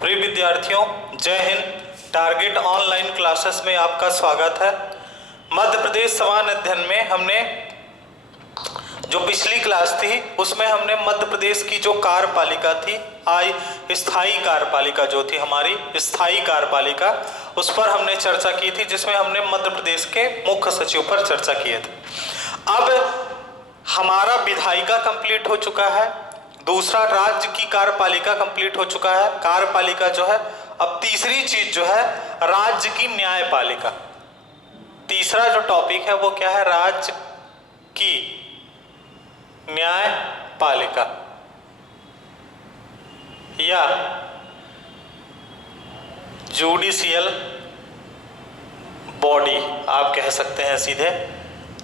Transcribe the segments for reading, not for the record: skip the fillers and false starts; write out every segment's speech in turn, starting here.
प्रिय विद्यार्थियों, जय हिंद। टारगेट ऑनलाइन क्लासेस में आपका स्वागत है। मध्य प्रदेश समान अध्ययन में हमने जो पिछली क्लास थी उसमें हमने मध्य प्रदेश की जो कार्यपालिका थी, स्थायी कार्यपालिका जो थी हमारी स्थायी कार्यपालिका, उस पर हमने चर्चा की थी, जिसमें हमने मध्य प्रदेश के मुख्य सचिव पर चर्चा किए थे। अब हमारा विधायिका कंप्लीट हो चुका है, दूसरा राज्य की कार्यपालिका कंप्लीट हो चुका है, कार्यपालिका जो है। अब तीसरी चीज जो है राज्य की न्यायपालिका। तीसरा जो टॉपिक है वो क्या है? राज्य की न्यायपालिका या जुडिशियल बॉडी आप कह सकते हैं सीधे।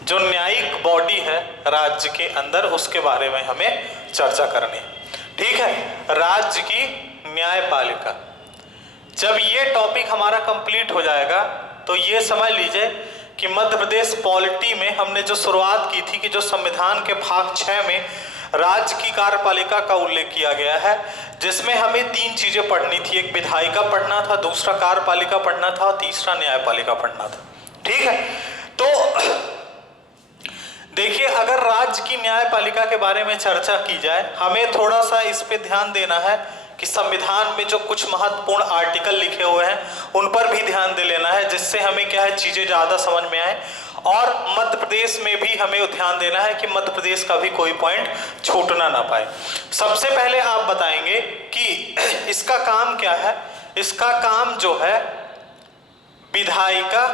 जो न्यायिक बॉडी है राज्य के अंदर, उसके बारे में हमें चर्चा करनी है। ठीक है, राज्य की न्यायपालिका। जब ये टॉपिक हमारा कंप्लीट हो जाएगा तो ये समझ लीजिए कि मध्य प्रदेश पॉलिटी में हमने जो शुरुआत की थी कि जो संविधान के भाग 6 में राज्य की कार्यपालिका का उल्लेख किया गया है, जिसमें हमें 3 चीजें पढ़नी थी। एक विधायिका पढ़ना था, दूसरा कार्यपालिका पढ़ना था और तीसरा न्यायपालिका पढ़ना था। ठीक है, तो देखिए, अगर राज्य की न्यायपालिका के बारे में चर्चा की जाए, हमें थोड़ा सा इस पे ध्यान देना है कि संविधान में जो कुछ महत्वपूर्ण आर्टिकल लिखे हुए हैं उन पर भी ध्यान दे लेना है, जिससे हमें क्या है चीजें ज्यादा समझ में आए। और मध्य प्रदेश में भी हमें ध्यान देना है कि मध्य प्रदेश का भी कोई पॉइंट छूटना ना पाए। सबसे पहले आप बताएंगे कि इसका काम क्या है। इसका काम जो है विधायिका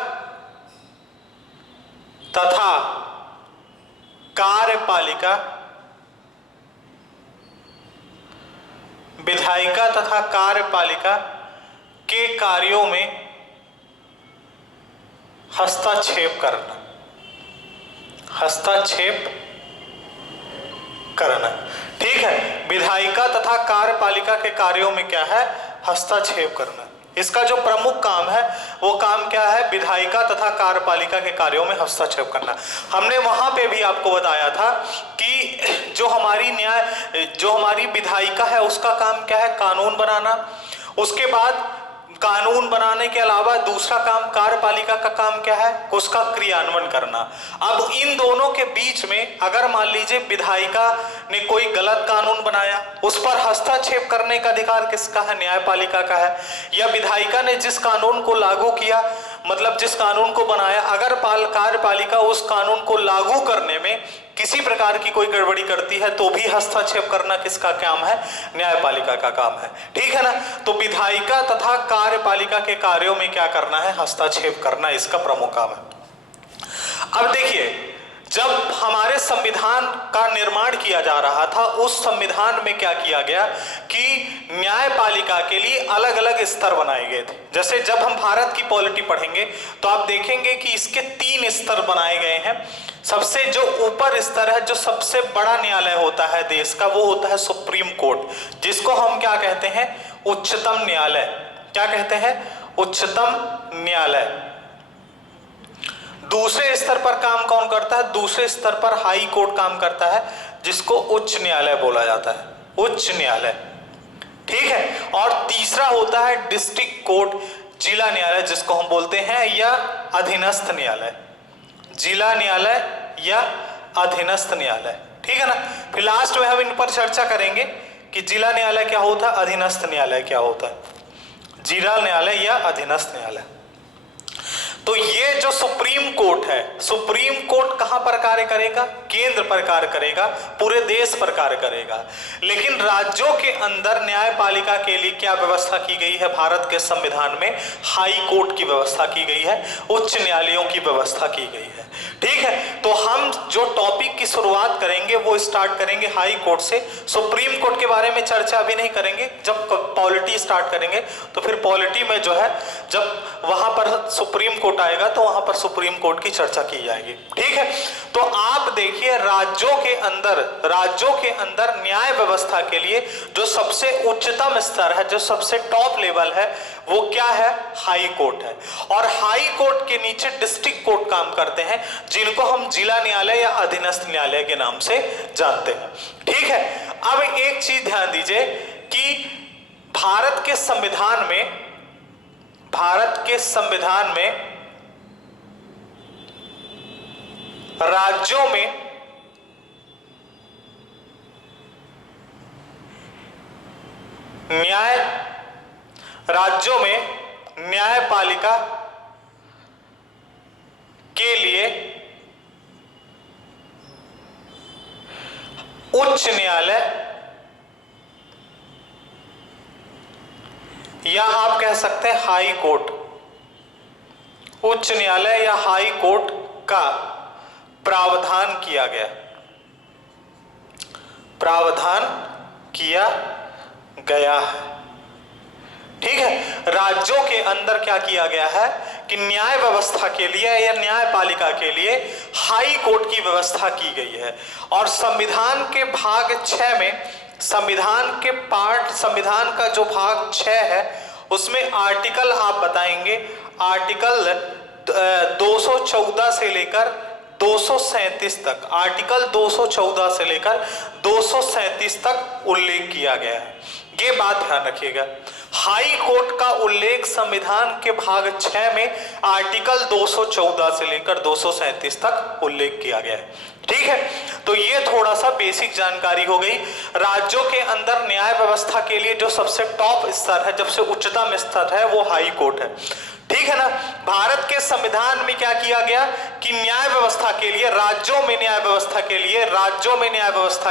तथा कार्यपालिका, विधायिका तथा कार्यपालिका के कार्यों में हस्तक्षेप करना। हस्तक्षेप करना, ठीक है। विधायिका तथा कार्यपालिका के कार्यों में क्या है? हस्तक्षेप करना। इसका जो प्रमुख काम है वो काम क्या है? विधायिका तथा कार्यपालिका के कार्यों में हस्तक्षेप करना। हमने वहां पे भी आपको बताया था कि जो हमारी विधायिका है उसका काम क्या है? कानून बनाना। उसके बाद कानून बनाने के अलावा दूसरा काम कार्यपालिका का काम क्या है? उसका क्रियान्वयन करना। अब इन दोनों के बीच में अगर मान लीजिए विधायिका ने कोई गलत कानून बनाया, उस पर हस्तक्षेप करने का अधिकार किसका है? न्यायपालिका का है। या विधायिका ने जिस कानून को लागू किया, मतलब जिस कानून को बनाया, अगर कार्यपालिका उस कानून को लागू करने में किसी प्रकार की कोई गड़बड़ी करती है तो भी हस्तक्षेप करना किसका काम है? न्यायपालिका का काम है। ठीक है ना। तो विधायिका तथा कार्यपालिका के कार्यों में क्या करना है? हस्तक्षेप करना इसका प्रमुख काम है। अब देखिए, जब हमारे संविधान का निर्माण किया जा रहा था, उस संविधान में क्या किया गया कि न्यायपालिका के लिए अलग अलग स्तर बनाए गए थे। जैसे जब हम भारत की पॉलिटी पढ़ेंगे तो आप देखेंगे कि इसके 3 स्तर बनाए गए हैं। सबसे जो ऊपर स्तर है, जो सबसे बड़ा न्यायालय होता है देश का, वो होता है सुप्रीम कोर्ट, जिसको हम क्या कहते हैं? उच्चतम न्यायालय। क्या कहते हैं? उच्चतम न्यायालय। दूसरे स्तर पर काम कौन करता है? दूसरे स्तर पर हाई कोर्ट काम करता है, जिसको उच्च न्यायालय बोला जाता है, उच्च न्यायालय। ठीक है। और तीसरा होता है डिस्ट्रिक्ट कोर्ट, जिला न्यायालय जिसको हम बोलते हैं, या अधीनस्थ न्यायालय, जिला न्यायालय या अधीनस्थ न्यायालय। ठीक है ना। फिर लास्ट में हम इन पर चर्चा करेंगे कि जिला न्यायालय क्या होता है, अधीनस्थ न्यायालय क्या होता है, जिला न्यायालय या अधीनस्थ न्यायालय। तो ये जो सुप्रीम कोर्ट है, सुप्रीम कोर्ट कहां पर कार्य करेगा? केंद्र पर कार्य करेगा, पूरे देश पर कार्य करेगा। लेकिन राज्यों के अंदर न्यायपालिका के लिए क्या व्यवस्था की गई है? भारत के संविधान में हाई कोर्ट की व्यवस्था की गई है, उच्च न्यायालयों की व्यवस्था की गई है। ठीक है। तो हम जो टॉपिक की शुरुआत करेंगे वो स्टार्ट करेंगे हाई कोर्ट से। सुप्रीम कोर्ट के बारे में चर्चा अभी नहीं करेंगे। जब पॉलिटी स्टार्ट करेंगे तो फिर पॉलिटी में जो है, जब वहां पर सुप्रीम कोर्ट आएगा तो वहां पर सुप्रीम कोर्ट की चर्चा की जाएगी। ठीक है। तो आप देखिए, राज्यों के अंदर न्याय व्यवस्था के लिए जो सबसे उच्चतम स्तर है, जो सबसे टॉप लेवल है, वो क्या है? हाई कोर्ट है। और हाई कोर्ट के नीचे डिस्ट्रिक्ट कोर्ट काम करते हैं, जिनको हम जिला न्यायालय या अधीनस्थ न्यायालय के नाम से जानते हैं। ठीक है, अब एक चीज ध्यान दीजिए कि भारत के संविधान में राज्यों में न्यायपालिका के लिए उच्च न्यायालय या आप कह सकते हैं हाई कोर्ट, उच्च न्यायालय या हाई कोर्ट का प्रावधान किया गया है। ठीक है, राज्यों के अंदर क्या किया गया है कि न्याय व्यवस्था के लिए या न्यायपालिका के लिए हाई कोर्ट की व्यवस्था की गई है। और संविधान के भाग 6 में संविधान का जो भाग 6 है उसमें आर्टिकल आप बताएंगे, आर्टिकल 214 से लेकर 237 तक, आर्टिकल 214 से लेकर 237 तक उल्लेख किया गया है। ये बात ध्यान रखिएगा, हाई कोर्ट का उल्लेख संविधान के भाग 6 में आर्टिकल 214 से लेकर 237 तक उल्लेख किया गया है। ठीक है, तो ये थोड़ा सा बेसिक जानकारी हो गई। राज्यों के अंदर न्याय व्यवस्था के लिए जो सबसे टॉप स्तर है, सबसे उच्चतम स्तर है, वो हाई कोर्ट है। ठीक है ना। भारत के संविधान में क्या किया गया कि न्याय व्यवस्था के लिए, राज्यों में न्याय व्यवस्था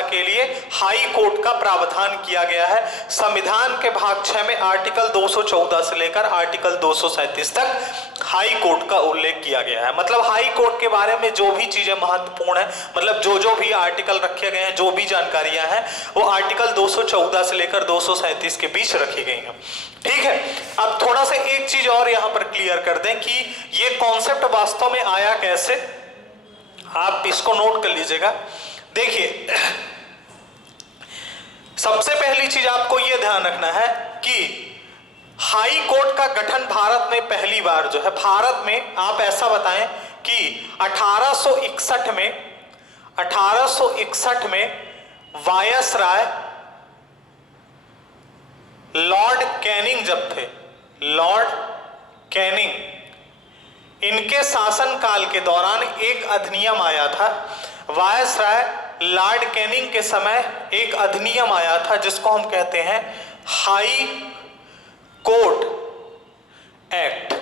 के लिए हाई कोर्ट का प्रावधान किया गया है। संविधान के भाग 6 में आर्टिकल 214 से लेकर आर्टिकल 237 तक हाई कोर्ट का उल्लेख किया गया है। मतलब हाई कोर्ट के बारे में जो भी चीजें महत्वपूर्ण है, मतलब जो भी आर्टिकल रखे गए हैं, जो भी जानकारियां हैं, वो आर्टिकल 214 से लेकर 237 के बीच रखी गई हैं। ठीक है, अब थोड़ा सा एक चीज और यहां पर क्लियर कर दें कि ये कॉन्सेप्ट वास्तव में आया कैसे, आप इसको नोट कर लीजिएगा। देखिए, सबसे पहली चीज आपको यह ध्यान रखना है कि हाई कोर्ट का गठन भारत में पहली बार जो है, भारत में आप ऐसा बताएं कि 1861 में वायसराय लॉर्ड कैनिंग जब थे, लॉर्ड कैनिंग, इनके शासनकाल के दौरान एक अधिनियम आया था। वायसराय लॉर्ड कैनिंग के समय एक अधिनियम आया था जिसको हम कहते हैं high court act,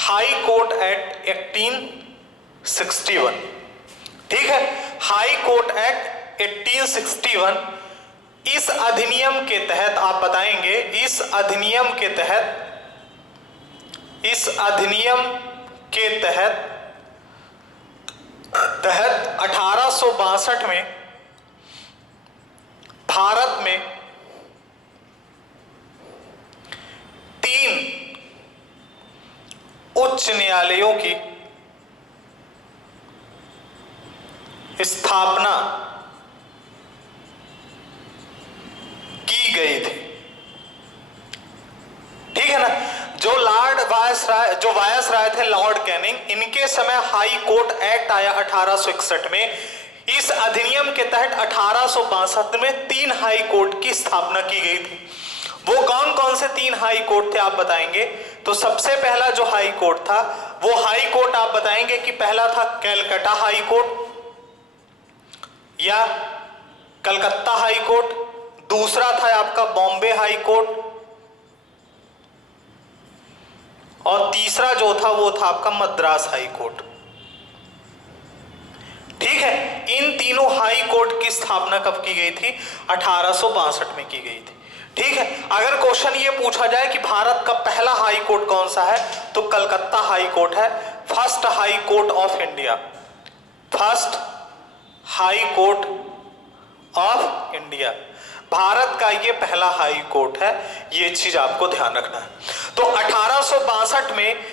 high court act 1861। ठीक है, हाई कोर्ट एक्ट 1861। इस अधिनियम के तहत आप बताएंगे, इस अधिनियम के तहत 1862 में भारत में 3 उच्च न्यायालयों की स्थापना की गई थी। ठीक है ना। जो वायसराय थे लॉर्ड कैनिंग, इनके समय हाई कोर्ट एक्ट आया 1861 में। इस अधिनियम के तहत 1862 में 3 हाई कोर्ट की स्थापना की गई थी। वो कौन कौन से 3 हाई कोर्ट थे आप बताएंगे? तो सबसे पहला जो हाई कोर्ट था, वो हाई कोर्ट आप बताएंगे कि पहला था कैलकाटा हाई कोर्ट या कलकत्ता हाई कोर्ट, दूसरा था आपका बॉम्बे हाई कोर्ट, और तीसरा जो था वो था आपका मद्रास हाई कोर्ट। ठीक है, इन तीनों हाई कोर्ट की स्थापना कब की गई थी? 1862 में की गई थी। ठीक है, अगर क्वेश्चन ये पूछा जाए कि भारत का पहला हाई कोर्ट कौन सा है, तो कलकत्ता हाई कोर्ट है, first high court of India, first high court of India, Bharat का ये पहला हाई कोर्ट है। ये चीज आपको ध्यान रखना है। तो 1862 में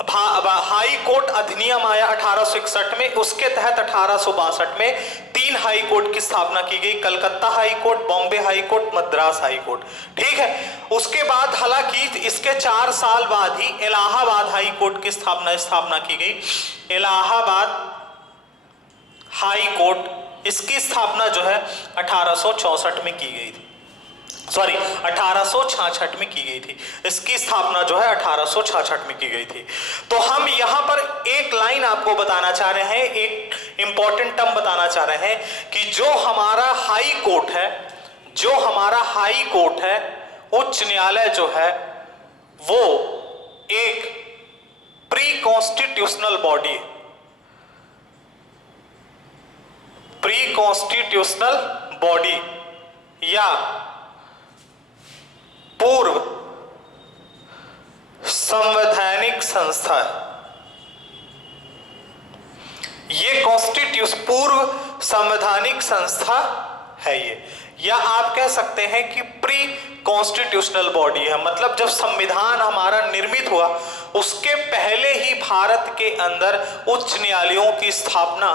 हाई कोर्ट अधिनियम आया 1861 में, उसके तहत 1862 में 3 हाई कोर्ट की स्थापना की गई, Calcutta high court, Bombay high court, Madras high court. ठीक है, उसके बाद हालांकि इसके 4 साल बाद ही इलाहाबाद हाई कोर्ट की स्थापना की गई। इलाहाबाद हाई कोर्ट, इसकी स्थापना जो है 1864 में की गई थी, सॉरी 1866 में की गई थी। इसकी स्थापना जो है 1866 में की गई थी। तो हम यहां पर एक लाइन आपको बताना चाह रहे हैं, एक इंपॉर्टेंट टर्म बताना चाह रहे हैं कि जो हमारा हाई कोर्ट है, जो हमारा हाई कोर्ट है, उच्च न्यायालय जो है वो एक प्री कॉन्स्टिट्यूशनल बॉडी है, प्री कॉन्स्टिट्यूशनल बॉडी या पूर्व संवैधानिक संस्था है। ये कॉन्स्टिट्यूशन पूर्व संवैधानिक संस्था है ये, या आप कह सकते हैं कि प्री कॉन्स्टिट्यूशनल बॉडी है। मतलब जब संविधान हमारा निर्मित हुआ उसके पहले ही भारत के अंदर उच्च न्यायालयों की स्थापना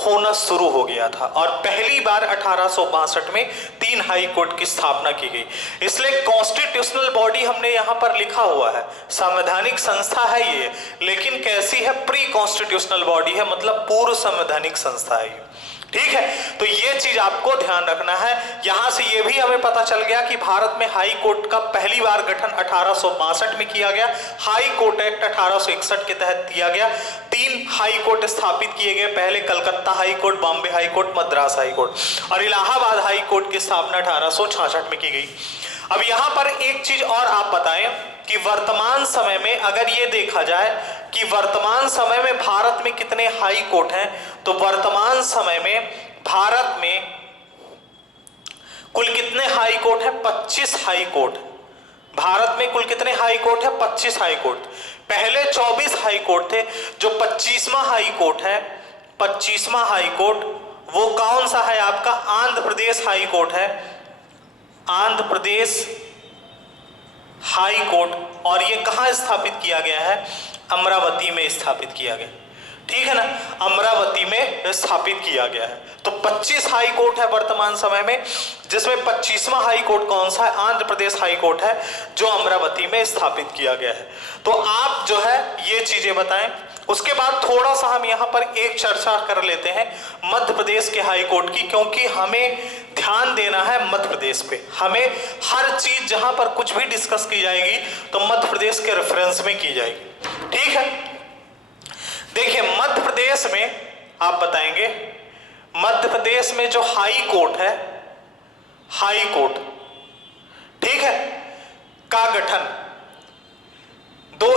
होना शुरू हो गया था और पहली बार 1862 में 3 हाई कोर्ट की स्थापना की गई। इसलिए कॉन्स्टिट्यूशनल बॉडी हमने यहां पर लिखा हुआ है, संवैधानिक संस्था है ये, लेकिन कैसी है? प्री कॉन्स्टिट्यूशनल बॉडी है, मतलब पूर्व संवैधानिक संस्था है ये। ठीक है, तो ये चीज आपको ध्यान रखना है। यहां से ये भी हमें पता चल गया कि भारत में हाई कोर्ट का पहली बार गठन 1862 में किया गया। हाई कोर्ट एक्ट 1861 के तहत किया गया। 3 हाई कोर्ट स्थापित किए गए, पहले Calcutta high court, Bombay high court, Madras high court और इलाहाबाद हाई कोर्ट की स्थापना 1866 में की गई। अब यहां पर एक चीज और आप बताएं कि वर्तमान समय में अगर ये देखा जाए कि वर्तमान समय में भारत में कितने हाई कोर्ट हैं, तो वर्तमान समय में भारत में कुल कितने हाई कोर्ट है? 25 हाई कोर्ट। भारत में कुल कितने हाई कोर्ट है? 25 हाई कोर्ट। पहले 24 हाई कोर्ट थे। जो 25वां हाई कोर्ट है, 25वां हाई कोर्ट वो कौन सा है? आपका आंध्र प्रदेश हाई कोर्ट है, आंध्र प्रदेश हाई कोर्ट। और ये कहां स्थापित किया गया है? अमरावती में स्थापित किया गया। ठीक है ना, अमरावती में स्थापित किया गया है। तो 25 हाई कोर्ट है वर्तमान समय में, जिसमें 25वां हाई कोर्ट कौन सा है? आंध्र प्रदेश हाई कोर्ट है, जो अमरावती में स्थापित किया गया है। तो आप जो है ये चीजें बताएं। उसके बाद थोड़ा सा हम यहाँ पर एक चर्चा कर लेते हैं मध्य प्रदेश के हाई कोर्ट की, क्योंकि हमें ध्यान देना है मध्य प्रदेश पे। हमें हर चीज जहां पर कुछ भी डिस्कस की जाएगी तो मध्य प्रदेश के रेफरेंस में की जाएगी। ठीक है, देखिए मध्य प्रदेश में आप बताएंगे, मध्य प्रदेश में जो हाई कोर्ट है, हाई कोर्ट, ठीक है, का गठन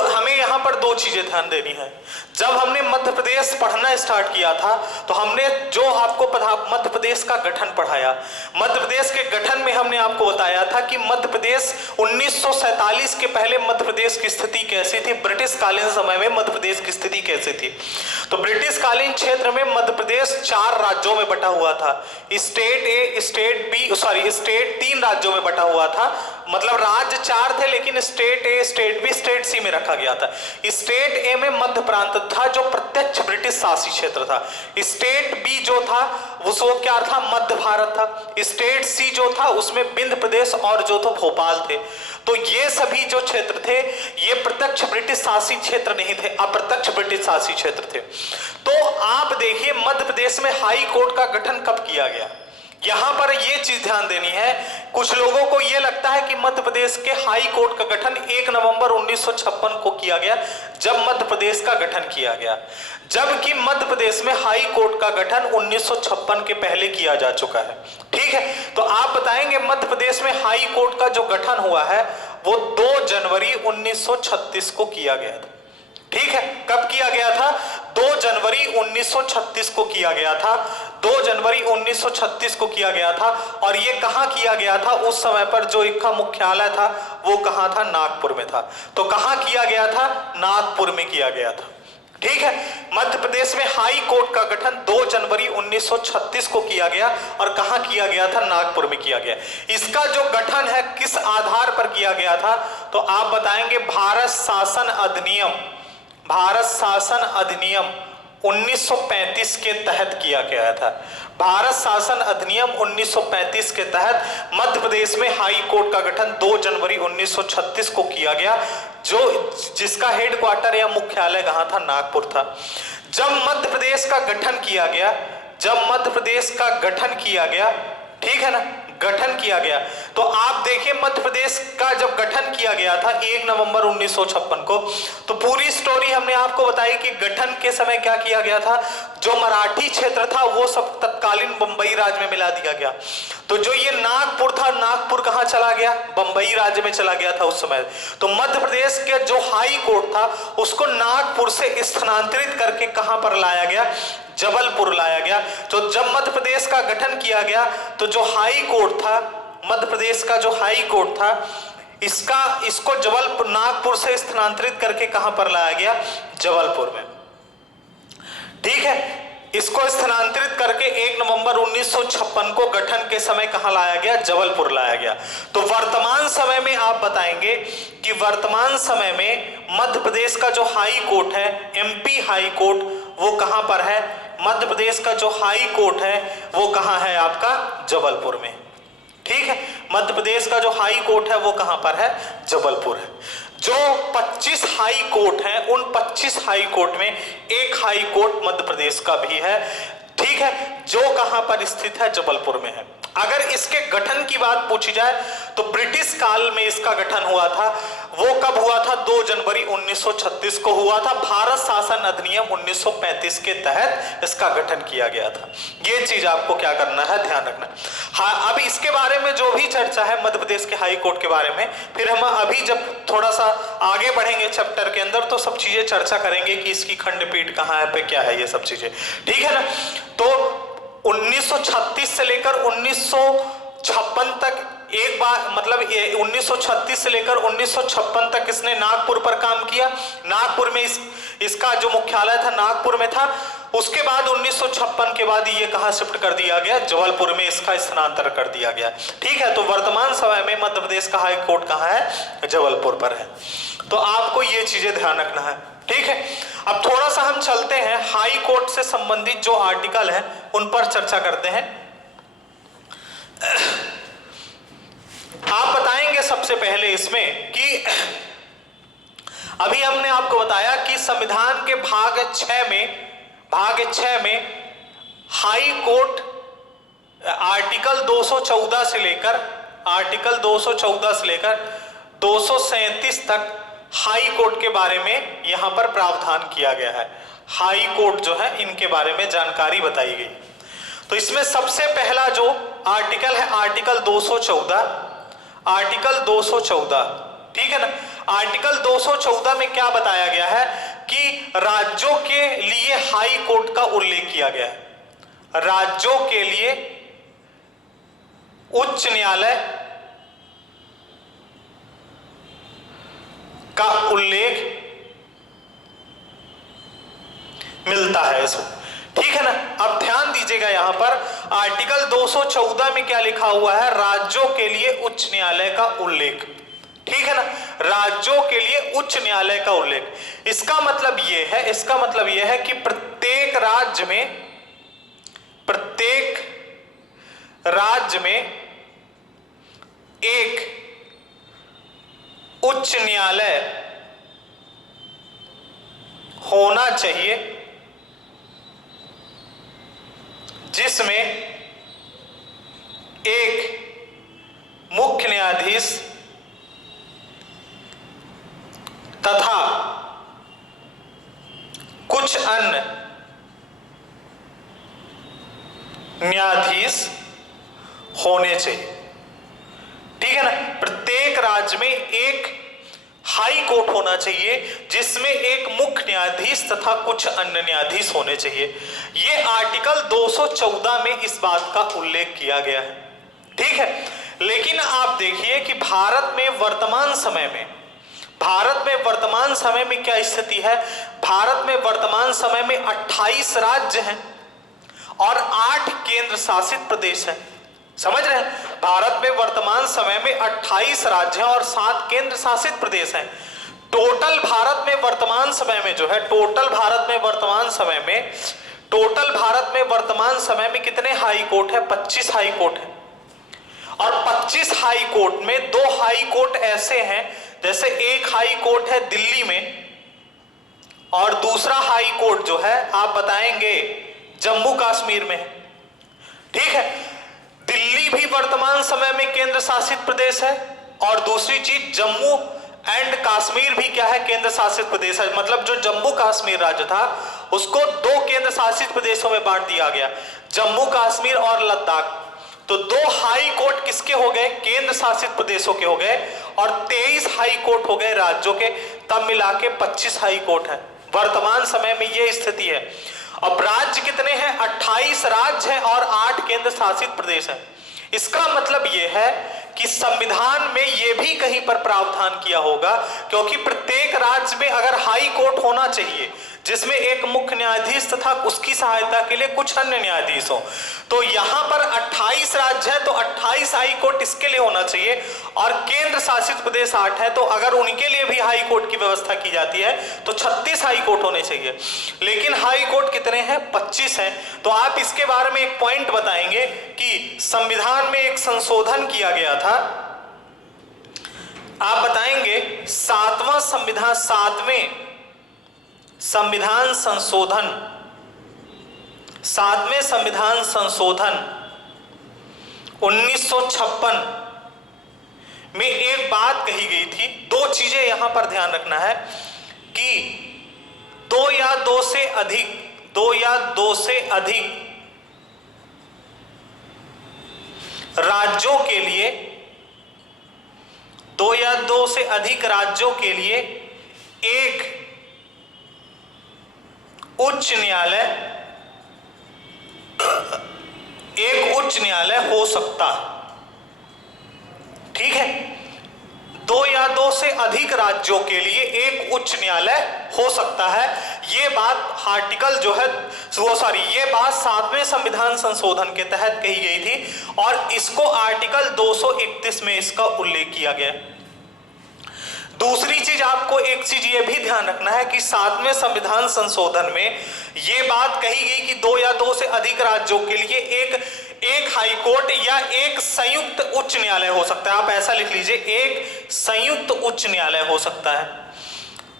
हमें यहां पर 2 चीजें ध्यान देनी है। जब हमने मध्य प्रदेश पढ़ना स्टार्ट किया था तो हमने जो आपको मध्य प्रदेश का गठन पढ़ाया, मध्य प्रदेश के गठन में हमने आपको बताया था कि मध्य प्रदेश 1947 के पहले मध्य प्रदेश की स्थिति कैसी थी, ब्रिटिश कालीन समय में मध्य प्रदेश की स्थिति कैसी थी। तो ब्रिटिश कालीन क्षेत्र में मध्य प्रदेश 4 राज्यों में बटा हुआ था। State A, state B, sorry state 3 राज्यों में बटा हुआ था। मतलब राज्य 4 थे, लेकिन state A, state B, state सी में रखा गया था। स्टेट ए में मध्य प्रांत था, जो प्रत्यक्ष ब्रिटिश शासित क्षेत्र था। स्टेट बी जो था वो क्या था? मध्य भारत था। स्टेट सी जो था उसमें विंध्य प्रदेश और जो तो भोपाल थे। तो ये सभी जो क्षेत्र थे ये प्रत्यक्ष ब्रिटिश शासित क्षेत्र नहीं थे, अप्रत्यक्ष ब्रिटिश शासित क्षेत्र थे। तो आप देखिए मध्य प्रदेश में हाई कोर्ट का गठन कब किया गया? यहां पर यह चीज ध्यान देनी है। कुछ लोगों को यह लगता है कि मध्य प्रदेश के हाई कोर्ट का गठन 1 नवंबर 1956 को किया गया, जब मध्य प्रदेश का गठन किया गया, जबकि मध्य प्रदेश में हाई कोर्ट का गठन 1956 के पहले किया जा चुका है। ठीक है, तो आप बताएंगे मध्य प्रदेश में हाई कोर्ट का जो गठन हुआ है वो 2 जनवरी 1936 को किया गया था। ठीक है, कब किया गया था? 2 जनवरी 1936 को किया गया था। 2 जनवरी 1936 को किया गया था। और ये कहां किया गया था? उस समय पर जो इसका मुख्यालय था वो कहां था? नागपुर में था। तो कहां किया गया था? नागपुर में किया गया था। ठीक है, मध्य प्रदेश में हाई कोर्ट का गठन 2 जनवरी 1936 को किया गया और कहां किया गया था? नागपुर में किया गया। इसका जो गठन है किस आधार पर किया गया था? तो आप बताएंगे भारत शासन अधिनियम, भारत शासन अधिनियम 1935 के तहत किया गया था। भारत शासन अधिनियम 1935 के तहत मध्य प्रदेश में हाई कोर्ट का गठन 2 जनवरी 1936 को किया गया, जिसका हेडक्वार्टर या मुख्यालय कहां था? नागपुर था। जब मध्य प्रदेश का गठन किया गया, जब मध्य प्रदेश का गठन किया गया, ठीक है ना, गठन किया गया, तो आप देखिए मध्य प्रदेश का जब गठन किया गया था 1 नवंबर 1956 को, तो पूरी स्टोरी हमने आपको बताई कि गठन के समय क्या किया गया था, जो मराठी क्षेत्र था वो सब तत्कालीन बंबई राज्य में मिला दिया गया। तो जो ये नागपुर था, नागपुर कहाँ चला गया, बंबई राज्य में चला गया था उस समय। तो मध्य प्रदेश के जो हाई कोर्ट था उसको नागपुर से स्थानांतरित करके कहां पर लाया गया, जबलपुर लाया गया। तो जब मध्य प्रदेश का गठन किया गया तो जो हाई कोर्ट था, मध्य प्रदेश का जो हाई कोर्ट था, इसको जबलपुर, नागपुर से स्थानांतरित करके कहां पर लाया गया, जबलपुर में, ठीक है। इसको स्थानांतरित करके 1 नवंबर 1956 को गठन के समय कहां लाया गया, जबलपुर लाया गया। तो वर्तमान समय में आप बताएंगे कि वर्तमान समय में मध्य प्रदेश का जो हाई कोर्ट है, एमपी हाई कोर्ट, वो कहां पर है, मध्य प्रदेश का जो हाई कोर्ट है वो कहां है आपका, जबलपुर में, ठीक है। मध्य प्रदेश का जो हाई कोर्ट है वो कहां पर है, जबलपुर है। जो 25 हाई कोर्ट हैं, उन 25 हाई कोर्ट में एक हाई कोर्ट मध्य प्रदेश का भी है, ठीक है, जो कहां पर स्थित है, जबलपुर में है। अगर इसके गठन की बात पूछी जाए तो ब्रिटिश काल में इसका गठन हुआ था। वो कब हुआ था, 2 जनवरी 1936 को हुआ था। भारत शासन अधिनियम 1935 के तहत इसका गठन किया गया था। ये चीज आपको क्या करना है, ध्यान रखना। हाँ, अब इसके बारे में जो भी चर्चा है मध्य प्रदेश के हाई कोर्ट के बारे में, फिर हम अभी जब थोड़ा सा आगे बढ़ेंगे चैप्टर के अंदर तो सब चीजें चर्चा करेंगे कि इसकी खंडपीठ कहाँ है, पे क्या है, ये सब चीजें, ठीक है ना। तो 1936 से लेकर 1956 तक एक बार, मतलब 1936 से लेकर 1956 तक इसने नागपुर पर काम किया। नागपुर में इसका जो मुख्यालय था नागपुर में था। उसके बाद 1956 के बाद ये कहां शिफ्ट कर दिया गया, जबलपुर में इसका स्थानांतरण कर दिया गया, ठीक है। तो वर्तमान समय में मध्य प्रदेश का हाई कोर्ट कहां है, जबलपुर पर है। तो आपको ये चीजें ध्यान रखना है, ठीक है। अब थोड़ा सा हम चलते हैं, हाई कोर्ट से संबंधित जो आर्टिकल है उन पर चर्चा करते हैं। आप बताएंगे सबसे पहले इसमें कि अभी हमने आपको बताया कि संविधान के भाग 6 में हाई कोर्ट आर्टिकल 214 से लेकर 237 तक हाई कोर्ट के बारे में यहां पर प्रावधान किया गया है। हाई कोर्ट जो है इनके बारे में जानकारी बताई गई। तो इसमें सबसे पहला जो आर्टिकल है आर्टिकल 214, ठीक है ना। आर्टिकल 214 में क्या बताया गया है कि राज्यों के लिए हाई कोर्ट का उल्लेख किया गया है। राज्यों के लिए उच्च न्यायालय का उल्लेख मिलता है इसमें, ठीक है ना। अब ध्यान दीजिएगा यहां पर आर्टिकल 214 में क्या लिखा हुआ है, राज्यों के लिए उच्च न्यायालय का उल्लेख, ठीक है ना। राज्यों के लिए उच्च न्यायालय का उल्लेख, इसका मतलब यह है कि प्रत्येक राज्य में एक उच्च न्यायालय होना चाहिए जिसमें एक मुख्य न्यायाधीश तथा कुछ अन्य न्यायाधीश होने चाहिए, ठीक है ना। प्रत्येक राज्य में एक हाई कोर्ट होना चाहिए जिसमें एक मुख्य न्यायाधीश तथा कुछ अन्य न्यायाधीश होने चाहिए। यह आर्टिकल 214 में इस बात का उल्लेख किया गया है, ठीक है। लेकिन आप देखिए कि भारत में वर्तमान समय में क्या स्थिति है। भारत में वर्तमान समय में 28 राज्य हैं और 8 केंद्र शासित प्रदेश हैं। समझ रहे हैं, भारत में वर्तमान समय में 28 राज्य हैं और 7 केंद्र शासित प्रदेश हैं। टोटल भारत में वर्तमान समय में कितने हाई कोर्ट है, 25 हाई कोर्ट है। और 25 हाई कोर्ट में 2 हाई कोर्ट ऐसे हैं, जैसे एक हाई कोर्ट है दिल्ली में और दूसरा हाई कोर्ट जो है आप बताएंगे जम्मू कश्मीर में है। ठीक है, दिल्ली भी वर्तमान समय में केंद्र शासित प्रदेश है, और दूसरी चीज जम्मू एंड कश्मीर भी क्या है, केंद्र शासित प्रदेश है। मतलब जो जम्मू कश्मीर राज्य था उसको दो केंद्र शासित प्रदेशों में बांट दिया गया, जम्मू कश्मीर और लद्दाख। तो दो हाई कोर्ट किसके हो गए, केंद्र शासित प्रदेशों के हो गए, और 23 हाई कोर्ट हो गए राज्यों के, तब मिला के 25 हाई कोर्ट है। वर्तमान समय में यह स्थिति है। अब राज्य कितने हैं, 28 राज्य हैं और 8 केंद्र शासित प्रदेश हैं। इसका मतलब यह है कि संविधान में यह भी कहीं पर प्रावधान किया होगा, क्योंकि प्रत्येक राज्य में अगर हाई कोर्ट होना चाहिए जिसमें एक मुख्य न्यायाधीश तथा उसकी सहायता के लिए कुछ अन्य न्यायाधीश हो, तो यहां पर 28 राज्य है तो 28 हाई कोर्ट इसके लिए होना चाहिए, और केंद्र शासित प्रदेश 8 है तो अगर उनके लिए भी हाई कोर्ट की व्यवस्था की जाती है तो 36 हाई कोर्ट होने चाहिए। लेकिन हाई कोर्ट कितने हैं, 25 हैं। तो आप इसके बारे में एक पॉइंट बताएंगे कि संविधान में एक संशोधन किया गया था, आप बताएंगे 7वें संविधान संशोधन 1956 में एक बात कही गई थी। दो चीजें यहां पर ध्यान रखना है कि दो या दो से अधिक राज्यों के लिए, 2 या 2 से अधिक राज्यों के लिए एक उच्च न्यायालय हो सकता है। ठीक है, 2 या 2 से अधिक राज्यों के लिए एक उच्च न्यायालय हो सकता है। ये बात आर्टिकल जो है ये बात 7वें संविधान संशोधन के तहत कही गई थी, और इसको आर्टिकल 231 में इसका उल्लेख किया गया। दूसरी चीज, आपको एक चीज ये भी ध्यान रखना है कि 7वें संविधान संशोधन में ये बात कही गई कि 2 या 2 से अधिक राज्यों के लिए एक हाई कोर्ट या एक संयुक्त उच्च न्यायालय हो सकता है। आप ऐसा लिख लीजिए, एक संयुक्त उच्च न्यायालय हो सकता है।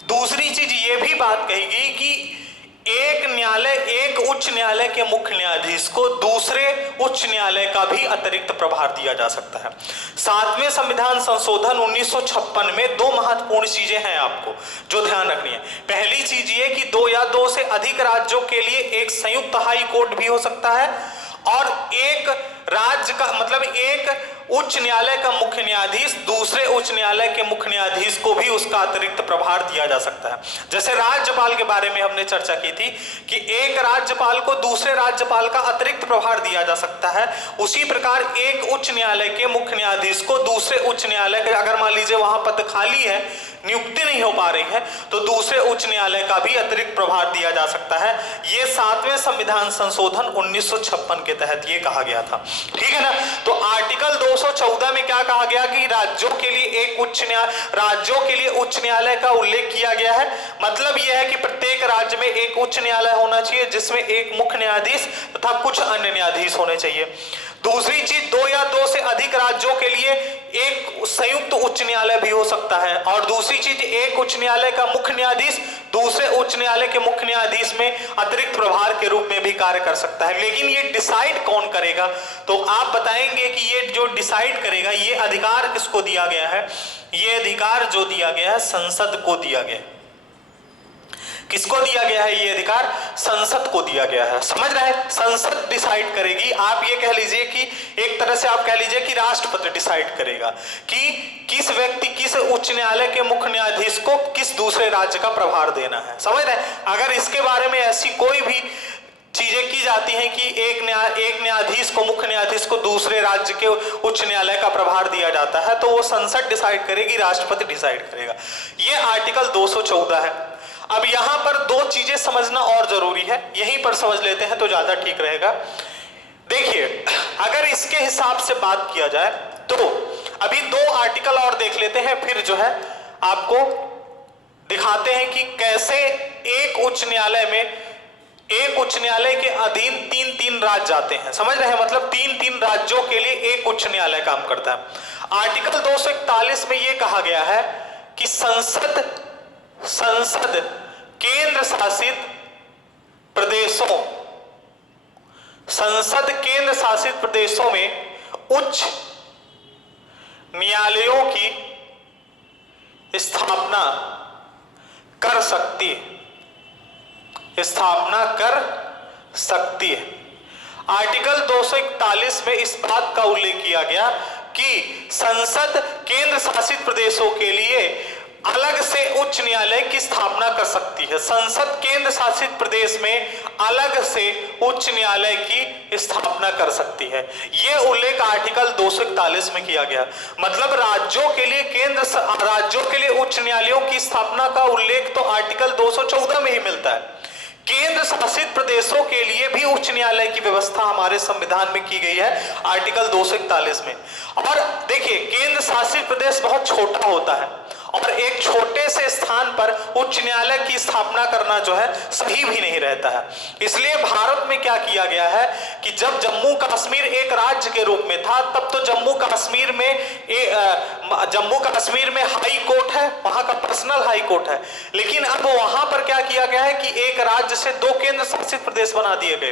दूसरी चीज ये भी बात कही गई कि एक उच्च न्यायालय के मुख्य न्यायाधीश को दूसरे उच्च न्यायालय का भी अतिरिक्त प्रभार दिया जा सकता है। 7वें संविधान संशोधन 1956 में दो महत्वपूर्ण चीजें हैं आपको जो ध्यान रखनी है। पहली चीज ये कि 2 या 2 से अधिक राज्यों के लिए एक संयुक्त हाई कोर्ट भी हो सकता है, और एक राज्य का मतलब एक उच्च न्यायालय का मुख्य न्यायाधीश दूसरे उच्च न्यायालय के मुख्य न्यायाधीश को भी उसका अतिरिक्त प्रभार दिया जा सकता है। जैसे राज्यपाल के बारे में हमने चर्चा की थी कि एक राज्यपाल को दूसरे राज्यपाल का अतिरिक्त प्रभार दिया जा सकता है, उसी प्रकार एक उच्च न्यायालय के मुख्य न्यायाधीश को दूसरे उच्च न्यायालय के, अगर मान लीजिए वहां पद खाली है, नियुक्ति नहीं हो पा रही है, तो दूसरे उच्च न्यायालय का भी अतिरिक्त प्रभार दिया जा सकता है। ये 7वें संविधान संशोधन 1956 के तहत ये कहा गया था। ठीक है ना। तो आर्टिकल 214 में क्या कहा गया कि राज्यों के लिए उच्च न्यायालय का उल्लेख किया गया है। मतलब यह है कि प्रत्येक राज्य में एक उच्च न्यायालय होना चाहिए जिसमें एक मुख्य न्यायाधीश तथा कुछ अन्य न्यायाधीश होने चाहिए। दूसरी चीज, 2 या 2 से अधिक राज्यों के लिए एक संयुक्त उच्च न्यायालय भी हो सकता है, और दूसरी चीज, एक उच्च न्यायालय का मुख्य न्यायाधीश दूसरे उच्च न्यायालय के मुख्य न्यायाधीश में अतिरिक्त प्रभार के रूप में भी कार्य कर सकता है। लेकिन ये डिसाइड कौन करेगा, तो आप बताएंगे कि ये जो डिसाइड करेगा, ये अधिकार किसको दिया गया है? ये अधिकार जो दिया गया है संसद को दिया गया है। किसको दिया गया है? ये अधिकार संसद को दिया गया है। समझ रहे हैं? संसद डिसाइड करेगी। आप ये कह लीजिए कि एक तरह से आप कह लीजिए कि राष्ट्रपति डिसाइड करेगा कि किस व्यक्ति, किस उच्च न्यायालय के मुख्य न्यायाधीश को किस दूसरे राज्य का प्रभार देना है। समझ रहे हैं? अगर इसके बारे में ऐसी कोई भी चीजें की जाती हैं कि एक न्यायाधीश को, मुख्य न्यायाधीश को दूसरे राज्य के उच्च न्यायालय का प्रभार दिया जाता है, तो वो संसद डिसाइड करेगी, राष्ट्रपति डिसाइड करेगा। ये आर्टिकल 214 है। अब यहां पर दो चीजें समझना और जरूरी है, यहीं पर समझ लेते हैं तो ज्यादा ठीक रहेगा। देखिए, अगर इसके हिसाब से बात किया जाए तो अभी 2 आर्टिकल और देख लेते हैं, फिर जो है आपको दिखाते हैं कि कैसे एक उच्च न्यायालय के अधीन 3-3 राज्य जाते हैं। समझ रहे हैं? मतलब 3-3 राज्यों के लिए एक उच्च न्यायालय काम करता है। आर्टिकल 241 में यह कहा गया है कि संसद केंद्र शासित संसद केंद्र शासित प्रदेशों में उच्च न्यायालयों की स्थापना कर सकती है, स्थापना कर सकती है। आर्टिकल 241 में इस बात का उल्लेख किया गया कि संसद केंद्र शासित प्रदेशों के लिए अलग से उच्च न्यायालय की स्थापना कर सकती है। संसद केंद्र शासित प्रदेश में अलग से उच्च न्यायालय की स्थापना कर सकती है। यह उल्लेख आर्टिकल 241 में किया गया। मतलब राज्यों के लिए उच्च न्यायालयों की स्थापना का उल्लेख तो आर्टिकल 214 में ही मिलता है। केंद्र शासित प्रदेशों के लिए भी उच्च न्यायालय की व्यवस्था हमारे संविधान में की गई है आर्टिकल 241 में। और देखिए, केंद्र शासित प्रदेश बहुत छोटा होता है और एक छोटे से स्थान पर उच्च न्यायालय की स्थापना करना जो है सही भी नहीं रहता है। इसलिए भारत में क्या किया गया है कि जब जम्मू कश्मीर एक राज्य के रूप में था, तब तो जम्मू कश्मीर में हाई कोर्ट है, वहां का पर्सनल हाई कोर्ट है। लेकिन अब वहां पर क्या किया गया है कि एक राज्य से 2 केंद्र शासित प्रदेश बना दिए गए।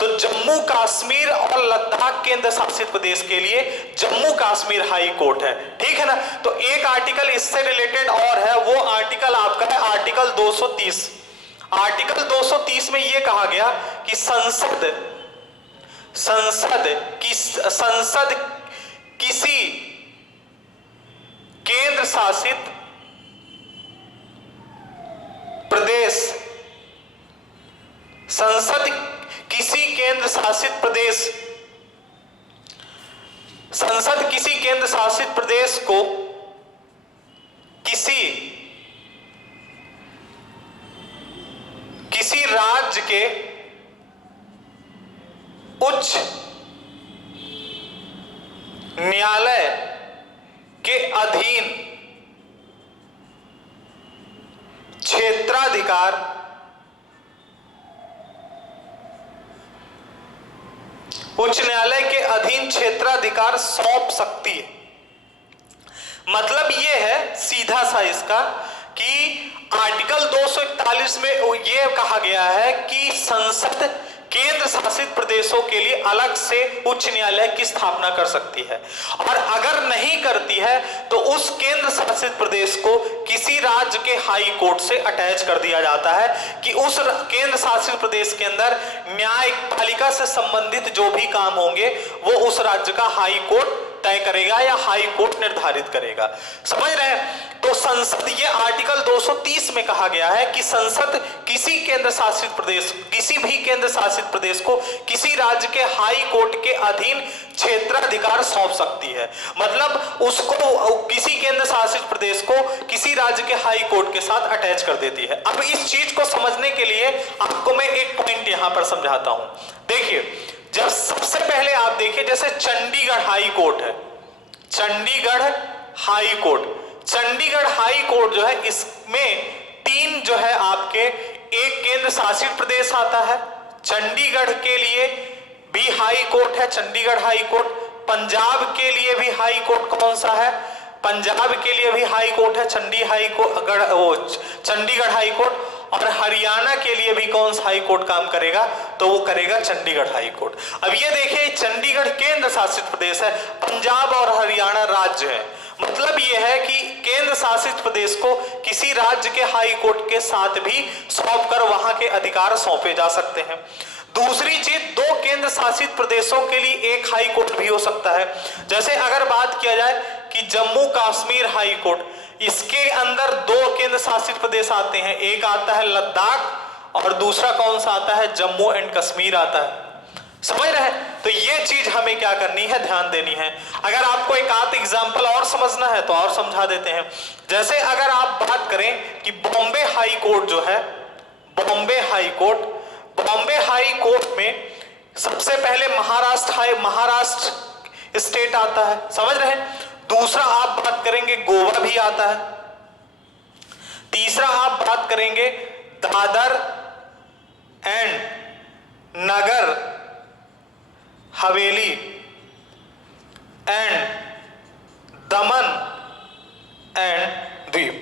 तो जम्मू कश्मीर और लद्दाख केंद्र शासित प्रदेश के लिए जम्मू कश्मीर हाई कोर्ट है, ठीक है ना। तो एक आर्टिकल इससे रिलेटेड और है, वो आर्टिकल आपका है आर्टिकल 230। आर्टिकल 230 में यह कहा गया कि संसद किसी केंद्र शासित प्रदेश किसी केंद्र शासित प्रदेश को किसी राज्य के उच्च न्यायालय के अधीन क्षेत्राधिकार सौंप सकती है। मतलब यह है सीधा सा इसका कि आर्टिकल 241 में यह कहा गया है कि संसद केंद्र शासित प्रदेशों के लिए अलग से उच्च न्यायालय की स्थापना कर सकती है, और अगर नहीं करती है तो उस केंद्र शासित प्रदेश को किसी राज्य के हाई कोर्ट से अटैच कर दिया जाता है कि उस केंद्र शासित प्रदेश के अंदर न्यायपालिका से संबंधित जो भी काम होंगे वो उस राज्य का हाई कोर्ट तय करेगा या हाई कोर्ट निर्धारित करेगा। समझ रहे हैं? तो संसद, ये आर्टिकल 230 में कहा गया है कि संसद किसी भी केंद्र शासित प्रदेश को किसी राज्य के हाई कोर्ट के अधीन क्षेत्राधिकार सौंप सकती है। मतलब उसको किसी केंद्र शासित प्रदेश को किसी राज्य के हाई कोर्ट के साथ अटैच कर देती है। अब इस चीज को समझने के लिए आपको मैं एक पॉइंट यहां पर समझाता हूं। देखिए, जब सबसे पहले आप देखिए, जैसे चंडीगढ़ हाई कोर्ट है, चंडीगढ़ हाई कोर्ट जो है, इसमें 3 जो है आपके, एक केंद्र शासित प्रदेश आता है, चंडीगढ़ के लिए भी हाई कोर्ट है चंडीगढ़ हाई कोर्ट, पंजाब के लिए भी हाई कोर्ट कौन सा है, पंजाब के लिए भी हाई कोर्ट है चंडीगढ़ हाई कोर्ट, और हरियाणा के लिए भी कौन सा हाई कोर्ट काम करेगा, तो वो करेगा चंडीगढ़ हाई कोर्ट। अब ये देखिए, चंडीगढ़ केंद्र शासित प्रदेश है, पंजाब और हरियाणा राज्य है। मतलब यह है कि केंद्र शासित प्रदेश को किसी राज्य के हाई कोर्ट के साथ भी सौंपकर वहां के अधिकार सौंपे जा सकते हैं। दूसरी चीज, 2 केंद्र शासित प्रदेशों के लिए एक हाई कोर्ट भी हो सकता है। जैसे अगर बात किया जाए कि जम्मू कश्मीर हाई कोर्ट, इसके अंदर 2 केंद्र शासित प्रदेश आते हैं, एक आता है लद्दाख और दूसरा कौन सा आता है, जम्मू एंड कश्मीर आता है। समझ रहे हैं? तो ये चीज हमें क्या करनी है, ध्यान देनी है। अगर आपको एक आध एग्जांपल और समझना है तो और समझा देते हैं। जैसे अगर आप बात करें कि बॉम्बे हाई कोर्ट जो है, बॉम्बे हाई कोर्ट में सबसे पहले महाराष्ट्र स्टेट आता है, समझ रहे हैं। दूसरा आप बात करेंगे गोवा भी आता है, तीसरा आप बात करेंगे Dadar and Nagar Haveli and Daman and द्वीप।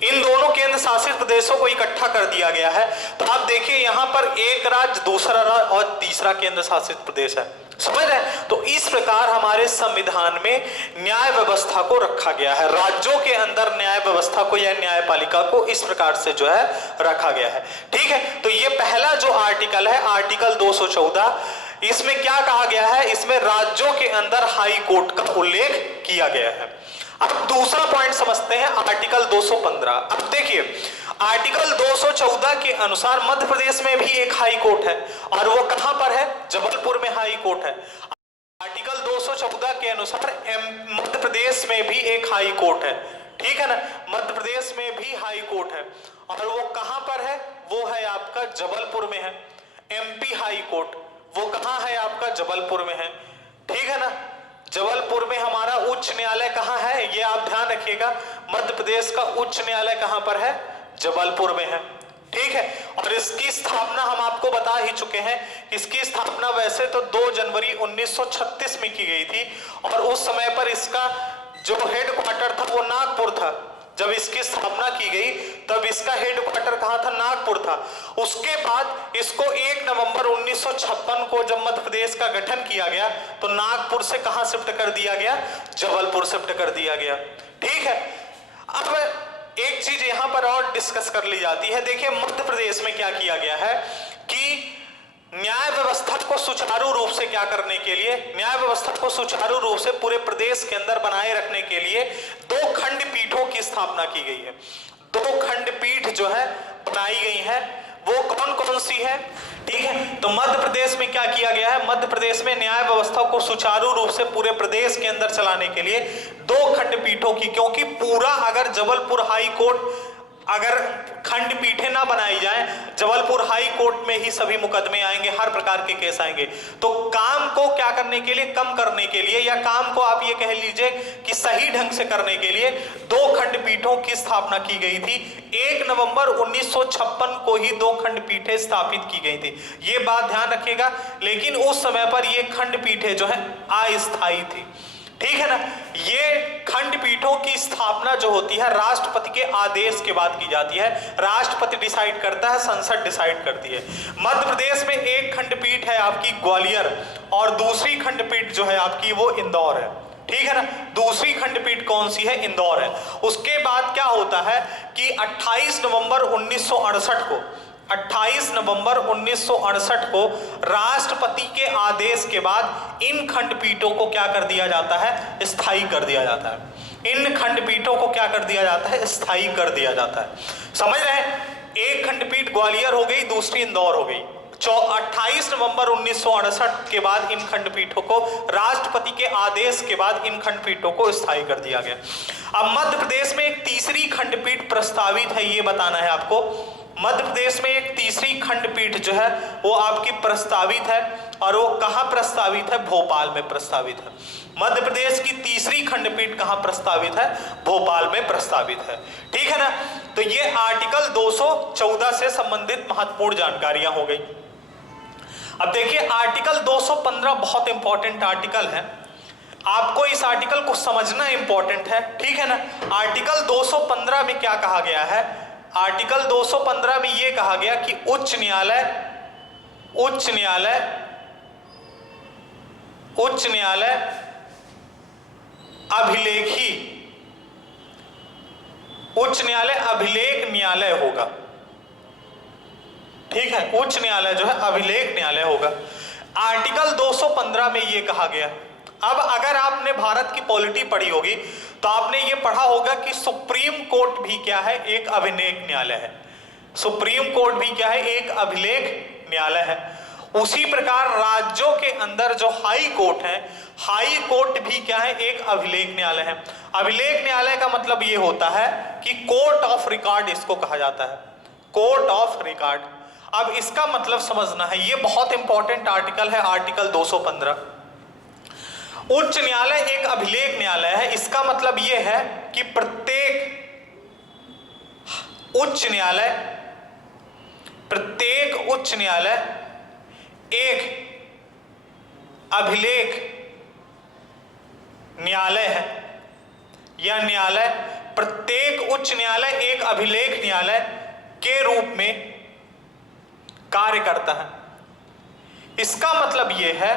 इन दोनों केंद्र शासित प्रदेशों को इकट्ठा कर दिया गया है। तो आप देखिए यहां पर एक राज्य, दूसरा राज्य और तीसरा केंद्र शासित प्रदेश है। समझ रहे हैं? तो इस प्रकार हमारे संविधान में न्याय व्यवस्था को रखा गया है। राज्यों के अंदर न्याय व्यवस्था को या न्यायपालिका को इस प्रकार से जो है रखा गया है। ठीक है, तो ये पहला जो आर्टिकल है, आर्टिकल 214, इसमें क्या कहा गया है? इसमें राज्यों के अंदर हाई कोर्ट का उल्लेख किया गया है। अब दूसरा पॉइंट समझते हैं, आर्टिकल 215। अब देखिए आर्टिकल 214 के अनुसार मध्य प्रदेश में भी एक हाई कोर्ट है, और वो कहां पर है? जबलपुर में हाई कोर्ट है। आर्टिकल 214 के अनुसार मध्य प्रदेश में भी एक हाई कोर्ट है। ठीक है ना, मध्य प्रदेश में भी हाई कोर्ट है, और वो कहां पर है? वो है आपका जबलपुर में है। एमपी हाई कोर्ट वो कहां है? आपका जबलपुर में है। ठीक है ना, जबलपुर में हमारा उच्च न्यायालय कहां है? ये आप ध्यान रखिएगा, मध्य प्रदेश का उच्च न्यायालय कहां पर है? जबलपुर में है। ठीक है, और इसकी स्थापना हम आपको बता ही चुके हैं। इसकी स्थापना वैसे तो 2 जनवरी 1936 में की गई थी, और उस समय पर इसका जो हेडक्वार्टर था वो नागपुर था। जब इसकी स्थापना की गई तब इसका हेडक्वार्टर कहां था? नागपुर था। उसके बाद इसको 1 नवंबर 1956 को जब मध्य प्रदेश का गठन किया गया तो नागपुर से कहां शिफ्ट कर दिया गया? जबलपुर शिफ्ट कर दिया गया। ठीक है, अब एक चीज यहां पर और डिस्कस कर ली जाती है। देखिए मध्य प्रदेश में क्या किया गया है कि न्याय व्यवस्था को सुचारू रूप से क्या करने के लिए, न्याय व्यवस्था को सुचारू रूप से पूरे प्रदेश के अंदर बनाए रखने के लिए 2 खंडपीठों की स्थापना की गई है। 2 खंडपीठ जो है बनाई गई है, वो कौन कौन सी है? ठीक है, तो मध्य प्रदेश में क्या किया गया है? मध्य प्रदेश में न्याय व्यवस्था को सुचारू रूप से पूरे प्रदेश के अंदर चलाने के लिए 2 खंडपीठों की, क्योंकि पूरा अगर जबलपुर हाई कोर्ट अगर खंडपीठें ना बनाई जाए, जबलपुर हाई कोर्ट में ही सभी मुकदमे आएंगे, हर प्रकार के केस आएंगे। तो काम को क्या करने के लिए, कम करने के लिए, या काम को आप ये कह लीजिए कि सही ढंग से करने के लिए 2 खंडपीठों की स्थापना की गई थी। 1 नवंबर 1956 को ही 2 खंडपीठें स्थापित की गई थी, ये बात ध्यान रखिएगा। लेकिन उस समय पर ये खंडपीठें जो है अस्थायी थी। ठीक है ना, ये खंडपीठों की स्थापना जो होती है राष्ट्रपति के आदेश के बाद की जाती है। राष्ट्रपति डिसाइड करता है, संसद डिसाइड करती है। मध्य प्रदेश में एक खंडपीठ है आपकी ग्वालियर, और दूसरी खंडपीठ जो है आपकी वो इंदौर है। ठीक है ना, दूसरी खंडपीठ कौन सी है? इंदौर है। उसके बाद क्या होता है कि 28 नवंबर 1968 को राष्ट्रपति के आदेश के बाद इन खंडपीठों को क्या कर दिया जाता है? स्थायी कर दिया जाता है। इन खंडपीठों को क्या कर दिया जाता है? स्थायी कर दिया जाता है। समझ रहे हैं? एक खंडपीठ ग्वालियर हो गई, दूसरी इंदौर हो गई। 28 नवंबर 1968 के बाद इन खंडपीठों को राष्ट्रपति के आदेश के बाद इन खंडपीठों को स्थायी कर दिया गया। अब मध्य प्रदेश में एक तीसरी खंडपीठ प्रस्तावित है, ये बताना है आपको। मध्य प्रदेश में एक तीसरी खंडपीठ जो है वो आपकी प्रस्तावित है, और वो कहां प्रस्तावित है? भोपाल में प्रस्तावित है। मध्य प्रदेश की तीसरी खंडपीठ कहां प्रस्तावित है? भोपाल में प्रस्तावित है। ठीक है ना, तो ये आर्टिकल 214 से संबंधित महत्वपूर्ण जानकारियां हो गई। अब देखिए आर्टिकल 215 बहुत इंपॉर्टेंट आर्टिकल है, आपको इस आर्टिकल को समझना इंपॉर्टेंट है। ठीक है ना, आर्टिकल 215 में क्या कहा गया है? आर्टिकल 215 में यह कहा गया कि उच्च न्यायालय अभिलेखी उच्च न्यायालय अभिलेख न्यायालय होगा। ठीक है, उच्च न्यायालय जो है अभिलेख न्यायालय होगा। आर्टिकल 215 में यह कहा गया। अब अगर आपने भारत की पॉलिटी पढ़ी होगी तो आपने ये पढ़ा होगा कि सुप्रीम कोर्ट भी क्या है? एक अभिलेख न्यायालय है। सुप्रीम कोर्ट भी क्या है? एक अभिलेख न्यायालय है। उसी प्रकार राज्यों के अंदर जो हाई कोर्ट है, हाई कोर्ट भी क्या है? एक अभिलेख न्यायालय है। अभिलेख न्यायालय का मतलब ये होता है कि कोर्ट ऑफ रिकॉर्ड इसको कहा जाता है, कोर्ट ऑफ रिकॉर्ड। अब इसका मतलब समझना है, ये बहुत इंपॉर्टेंट आर्टिकल है, आर्टिकल 215। उच्च न्यायालय एक अभिलेख न्यायालय है, इसका मतलब यह है कि प्रत्येक उच्च न्यायालय एक अभिलेख न्यायालय है, यह न्यायालय प्रत्येक उच्च न्यायालय एक अभिलेख न्यायालय के रूप में कार्य करता है। इसका मतलब यह है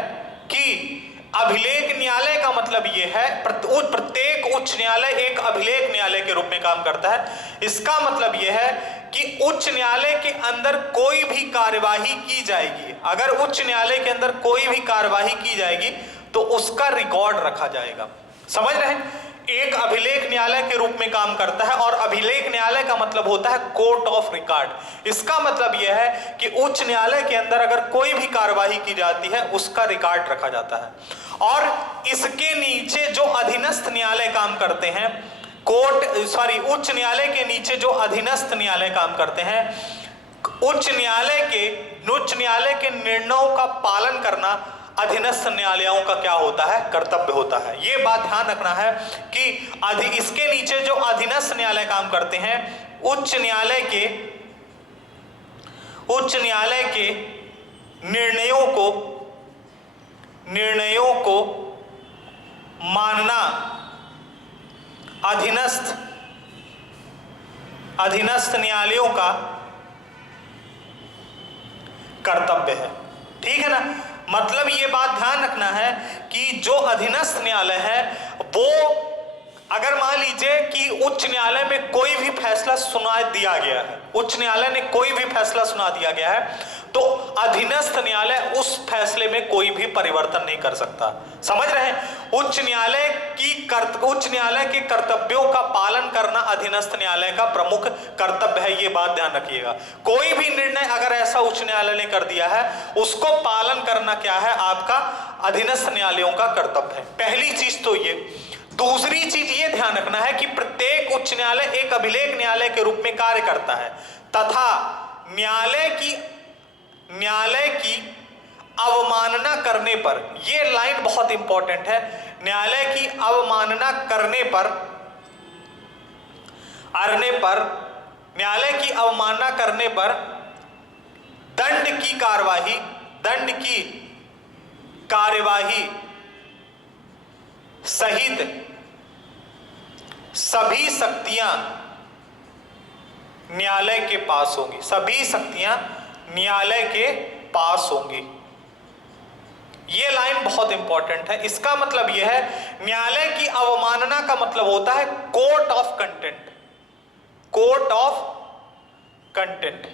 कि अभिलेख न्यायालय का मतलब यह है प्रत्येक उच्च न्यायालय एक अभिलेख न्यायालय के रूप में काम करता है। इसका मतलब यह है कि उच्च न्यायालय के अंदर कोई भी कार्यवाही की जाएगी, अगर उच्च न्यायालय के अंदर कोई भी कार्यवाही की जाएगी तो उसका रिकॉर्ड रखा जाएगा। समझ रहे हैं? एक अभिलेख न्यायालय के रूप में काम करता है और अभिलेख न्यायालय का मतलब होता है कोर्ट ऑफ रिकॉर्ड। इसका मतलब यह है कि उच्च न्यायालय के अंदर अगर कोई भी कार्यवाही की जाती है उसका रिकॉर्ड रखा जाता है। और इसके नीचे जो अधीनस्थ न्यायालय काम करते हैं, उच्च न्यायालय के नीचे जो अधीनस्थ न्यायालय काम करते हैं, उच्च न्यायालय के निर्णयों का पालन करना अधीनस्थ न्यायालयों का क्या होता है? कर्तव्य होता है। यह बात ध्यान रखना है कि इसके नीचे जो अधीनस्थ न्यायालय काम करते हैं, उच्च न्यायालय के निर्णयों को मानना अधीनस्थ न्यायालयों का कर्तव्य है। ठीक है ना? मतलब ये बात ध्यान रखना है कि जो अधीनस्थ न्यायालय है वो, अगर मान लीजिए कि उच्च न्यायालय में कोई भी फैसला सुना दिया गया है, उच्च न्यायालय ने कोई भी फैसला सुना दिया गया है, तो अधीनस्थ न्यायालय उस फैसले में कोई भी परिवर्तन नहीं कर सकता। समझ रहे हैं? उच्च न्यायालय के कर्तव्यों का पालन करना अधीनस्थ न्यायालय का प्रमुख कर्तव्य है। ये बात ध्यान रखिएगा। कोई भी निर्णय अगर ऐसा उच्च न्यायालय ने कर दिया है, उसको पालन करना क्या है? आपका अधीनस्थ न्यायालयों का कर्तव्य है। पहली चीज तो ये। दूसरी चीज ये ध्यान रखना है कि प्रत्येक उच्च न्यायालय एक अभिलेख न्यायालय के रूप में कार्य करता है तथा न्यायालय की अवमानना करने पर, यह लाइन बहुत इंपॉर्टेंट है, न्यायालय की अवमानना करने पर दंड की कार्यवाही सहित सभी शक्तियां न्यायालय के पास होंगी। सभी शक्तियां न्यायालय के पास होंगी। यह लाइन बहुत इंपॉर्टेंट है। इसका मतलब यह है, न्यायालय की अवमानना का मतलब होता है कोर्ट ऑफ कंटेंट।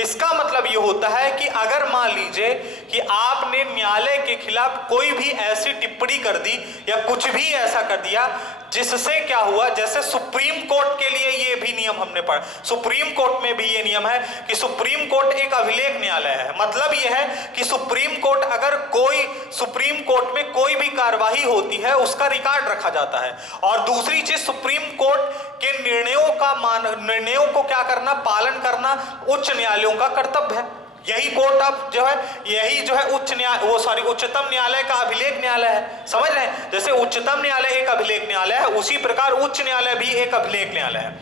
इसका मतलब यह होता है कि अगर मान लीजिए कि आपने न्यायालय के खिलाफ कोई भी ऐसी टिप्पणी कर दी या कुछ भी ऐसा कर दिया जिससे क्या हुआ, जैसे सुप्रीम कोर्ट के लिए ये भी नियम हमने पढ़ा, सुप्रीम कोर्ट में भी ये नियम है कि सुप्रीम कोर्ट एक अभिलेख न्यायालय है। मतलब ये है कि सुप्रीम कोर्ट में कोई भी कार्यवाही होती है उसका रिकॉर्ड रखा जाता है। और दूसरी चीज, सुप्रीम कोर्ट के निर्णयों को क्या करना? पालन करना उच्च न्यायालयों का कर्तव्य है। यही उच्चतम न्यायालय का अभिलेख न्यायालय है। समझ रहे हैं? जैसे उच्चतम न्यायालय एक अभिलेख न्यायालय है, उसी प्रकार उच्च न्यायालय भी एक अभिलेख न्यायालय है।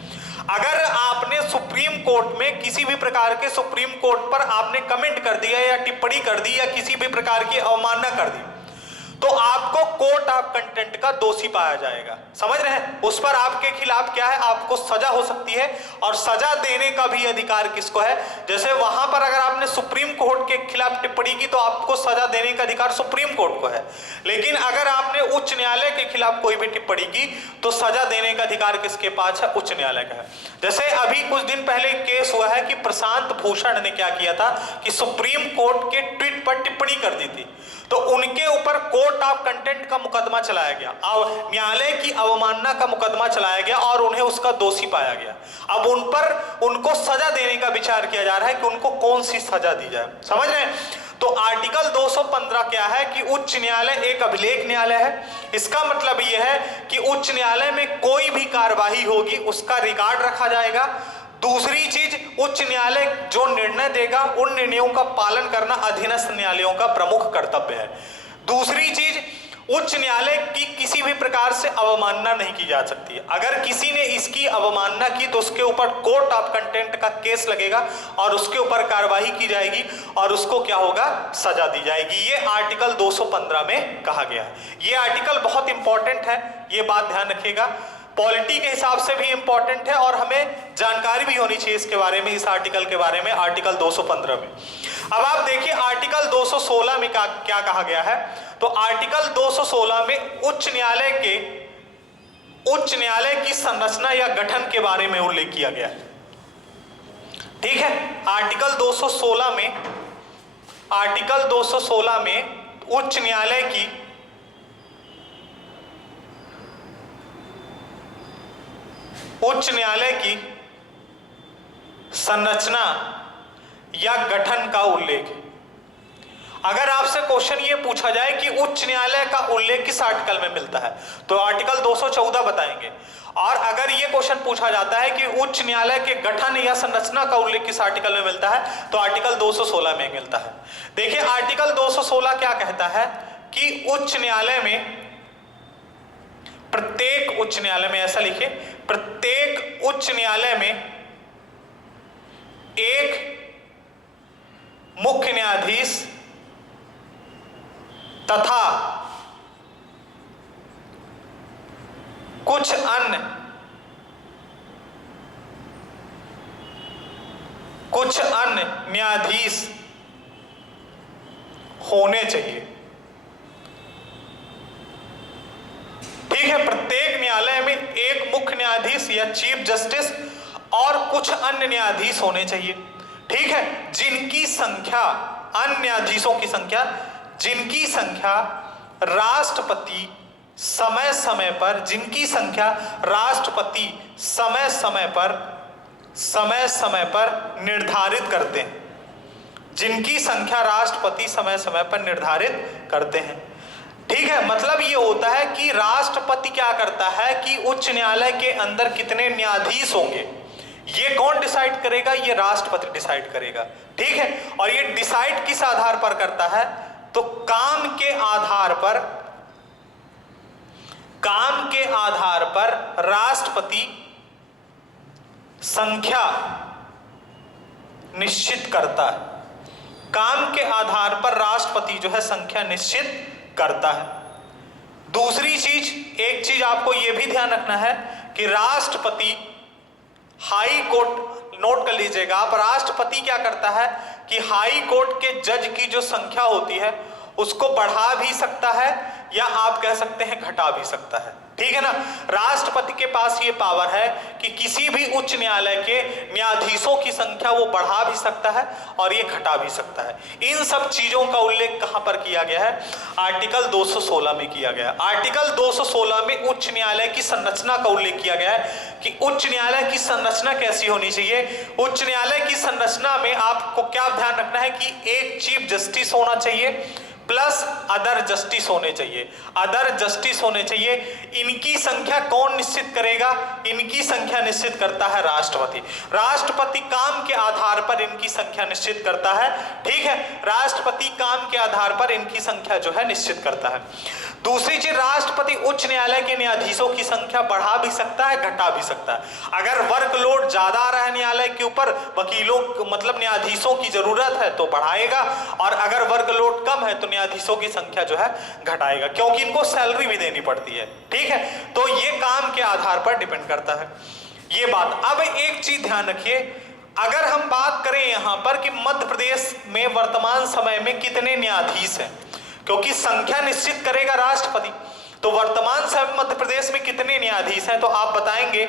अगर आपने सुप्रीम कोर्ट में किसी भी प्रकार के सुप्रीम कोर्ट पर आपने कमेंट कर दिया या टिप्पणी कर दी या किसी भी प्रकार की अवमानना कर दी, तो आपको कोर्ट ऑफ कंटेंट का दोषी पाया जाएगा। समझ रहे हैं? उस पर आपके खिलाफ क्या है? आपको सजा हो सकती है, और सजा देने का भी अधिकार किसको है? जैसे वहां पर अगर आपने सुप्रीम कोर्ट के खिलाफ टिप्पणी की तो आपको सजा देने का अधिकार सुप्रीम कोर्ट को है। लेकिन अगर आपने उच्च न्यायालय के खिलाफ कोई भी टिप्पणी की तो सजा देने का अधिकार किसके पास है? उच्च न्यायालय का है। जैसे अभी कुछ दिन पहले केस हुआ है कि प्रशांत भूषण ने क्या किया था कि सुप्रीम कोर्ट के ट्वीट पर टिप्पणी कर दी थी, तो उनके ऊपर कोर्ट ऑफ कंटेंट का मुकदमा चलाया गया, न्यायालय की अवमानना का मुकदमा चलाया गया और उन्हें उसका दोषी पाया गया। अब उनको सजा देने का विचार किया जा रहा है कि उनको कौन सी सजा दी जाए। समझ रहे हैं? तो आर्टिकल 215 क्या है कि उच्च न्यायालय एक अभिलेख न्यायालय है। इसका मतलब यह है कि उच्च न्यायालय में कोई भी कार्यवाही होगी उसका रिकॉर्ड रखा जाएगा। दूसरी चीज, उच्च न्यायालय जो निर्णय देगा उन निर्णयों का पालन करना अधीनस्थ न्यायालयों का प्रमुख कर्तव्य है। दूसरी चीज, उच्च न्यायालय की किसी भी प्रकार से अवमानना नहीं की जा सकती है। अगर किसी ने इसकी अवमानना की तो उसके ऊपर कोर्ट ऑफ कंटेंट का केस लगेगा और उसके ऊपर कार्यवाही की जाएगी और उसको क्या होगा? सजा दी जाएगी। ये आर्टिकल 215 में कहा गया है। ये आर्टिकल बहुत इंपॉर्टेंट है, ये बात ध्यान रखिएगा। पॉलिटी के हिसाब से भी इंपॉर्टेंट है और हमें जानकारी भी होनी चाहिए इसके बारे में, इस आर्टिकल के बारे में, आर्टिकल 215 में। अब आप देखिए आर्टिकल 216 में क्या कहा गया है। तो आर्टिकल 216 में उच्च न्यायालय की संरचना या गठन के बारे में उल्लेख किया गया है। ठीक है, आर्टिकल 216 में उच्च न्यायालय की संरचना या गठन का उल्लेख है। अगर आपसे क्वेश्चन ये पूछा जाए कि उच्च न्यायालय का उल्लेख किस आर्टिकल में मिलता है, तो आर्टिकल 214 बताएंगे। और अगर ये क्वेश्चन पूछा जाता है कि उच्च न्यायालय के गठन या संरचना का उल्लेख किस आर्टिकल में मिलता है, तो आर्टिकल 216 में मिलता है। देखिए आर्टिकल 216 क्या कहता है कि उच्च न्यायालय में, प्रत्येक उच्च न्यायालय में, ऐसा लिखिए, प्रत्येक उच्च न्यायालय में एक मुख्य न्यायाधीश तथा कुछ अन्य न्यायाधीश होने चाहिए। ठीक है, प्रत्येक न्यायालय में एक मुख्य न्यायाधीश या चीफ जस्टिस और कुछ अन्य न्यायाधीश होने चाहिए। ठीक है, जिनकी संख्या, अन्य न्यायाधीशों की संख्या, जिनकी संख्या राष्ट्रपति समय समय पर निर्धारित करते हैं, जिनकी संख्या राष्ट्रपति समय समय पर निर्धारित करते हैं। ठीक है, मतलब ये होता है कि राष्ट्रपति क्या करता है कि उच्च न्यायालय के अंदर कितने न्यायाधीश होंगे, ये कौन डिसाइड करेगा, ये राष्ट्रपति डिसाइड करेगा। ठीक है, और ये डिसाइड किस आधार पर करता है, तो काम के आधार पर राष्ट्रपति संख्या निश्चित करता है। काम के आधार पर राष्ट्रपति जो है संख्या निश्चित करता है। दूसरी चीज, एक चीज आपको यह भी ध्यान रखना है कि राष्ट्रपति, हाई कोर्ट, नोट कर लीजिएगा आप, राष्ट्रपति क्या करता है कि हाई कोर्ट के जज की जो संख्या होती है उसको बढ़ा भी सकता है या आप कह सकते हैं घटा भी सकता है। ठीक है ना, राष्ट्रपति के पास ये पावर है कि किसी भी उच्च न्यायालय के न्यायाधीशों की संख्या वो बढ़ा भी सकता है और ये घटा भी सकता है। इन सब चीजों का उल्लेख कहां पर किया गया है, आर्टिकल 216 में किया गया है। आर्टिकल 216 में उच्च न्यायालय की संरचना का उल्लेख किया गया है कि उच्च न्यायालय की संरचना कैसी होनी चाहिए। उच्च न्यायालय की संरचना में आपको क्या ध्यान रखना है कि एक चीफ जस्टिस होना चाहिए प्लस अदर जस्टिस होने चाहिए, अदर जस्टिस होने चाहिए। इनकी संख्या कौन निश्चित करेगा, इनकी संख्या निश्चित करता है राष्ट्रपति। राष्ट्रपति काम के आधार पर इनकी संख्या निश्चित करता है। ठीक है, राष्ट्रपति काम के आधार पर इनकी संख्या जो है निश्चित करता है। दूसरी चीज, राष्ट्रपति उच्च न्यायालय के न्यायाधीशों की संख्या बढ़ा भी सकता है, घटा भी सकता है। अगर वर्कलोड ज्यादा आ रहा है न्यायालय के ऊपर, वकीलों मतलब न्यायाधीशों की जरूरत है तो बढ़ाएगा, और अगर वर्कलोड कम है तो न्यायाधीशों की संख्या जो है घटाएगा, क्योंकि इनको सैलरी भी देनी पड़ती है। ठीक है, तो ये काम के आधार पर डिपेंड करता है ये बात। अब एक चीज ध्यान रखिए, अगर हम बात करें यहां पर कि मध्य प्रदेश में वर्तमान समय में कितने न्यायाधीश हैं, क्योंकि संख्या निश्चित करेगा राष्ट्रपति, तो वर्तमान समय मध्य प्रदेश में कितने न्यायाधीश हैं, तो आप बताएंगे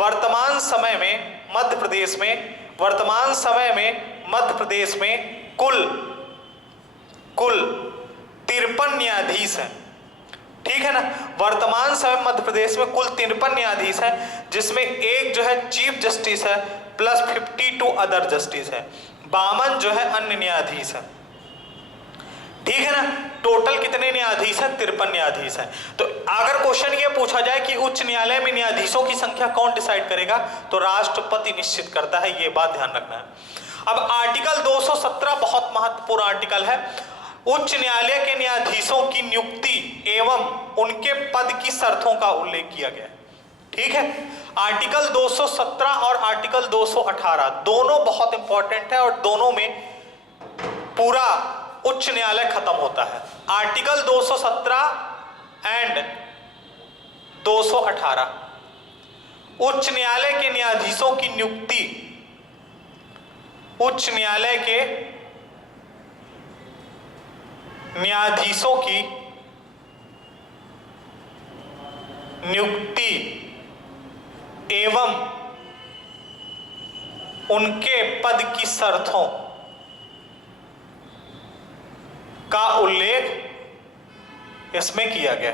वर्तमान समय में मध्य प्रदेश में कुल 53 न्यायाधीश हैं। ठीक है ना, वर्तमान समय मध्य प्रदेश में कुल 53 न्यायाधीश हैं, जिसमें एक जो है चीफ जस्टिस है प्लस 52 अदर जस्टिस है, 52 जो है अन्य न्यायाधीश है। ठीक है ना, टोटल कितने न्यायाधीश हैं, 53 न्यायाधीश हैं। तो अगर क्वेश्चन ये पूछा जाए कि उच्च न्यायालय में न्यायाधीशों की संख्या कौन डिसाइड करेगा, तो राष्ट्रपति निश्चित करता है, ये बात ध्यान रखना है। अब आर्टिकल 217 बहुत महत्वपूर्ण आर्टिकल है। उच्च न्यायालय के न्यायाधीशों की नियुक्ति एवं उनके पद की शर्तों का उल्लेख किया गया है। ठीक है, आर्टिकल 217 और आर्टिकल 218 दोनों बहुत इंपॉर्टेंट है और दोनों में पूरा उच्च न्यायालय खत्म होता है। आर्टिकल 217 एंड 218 उच्च न्यायालय के न्यायाधीशों की नियुक्ति, उच्च न्यायालय के न्यायाधीशों की नियुक्ति एवं उनके पद की शर्तों का उल्लेख इसमें किया गया।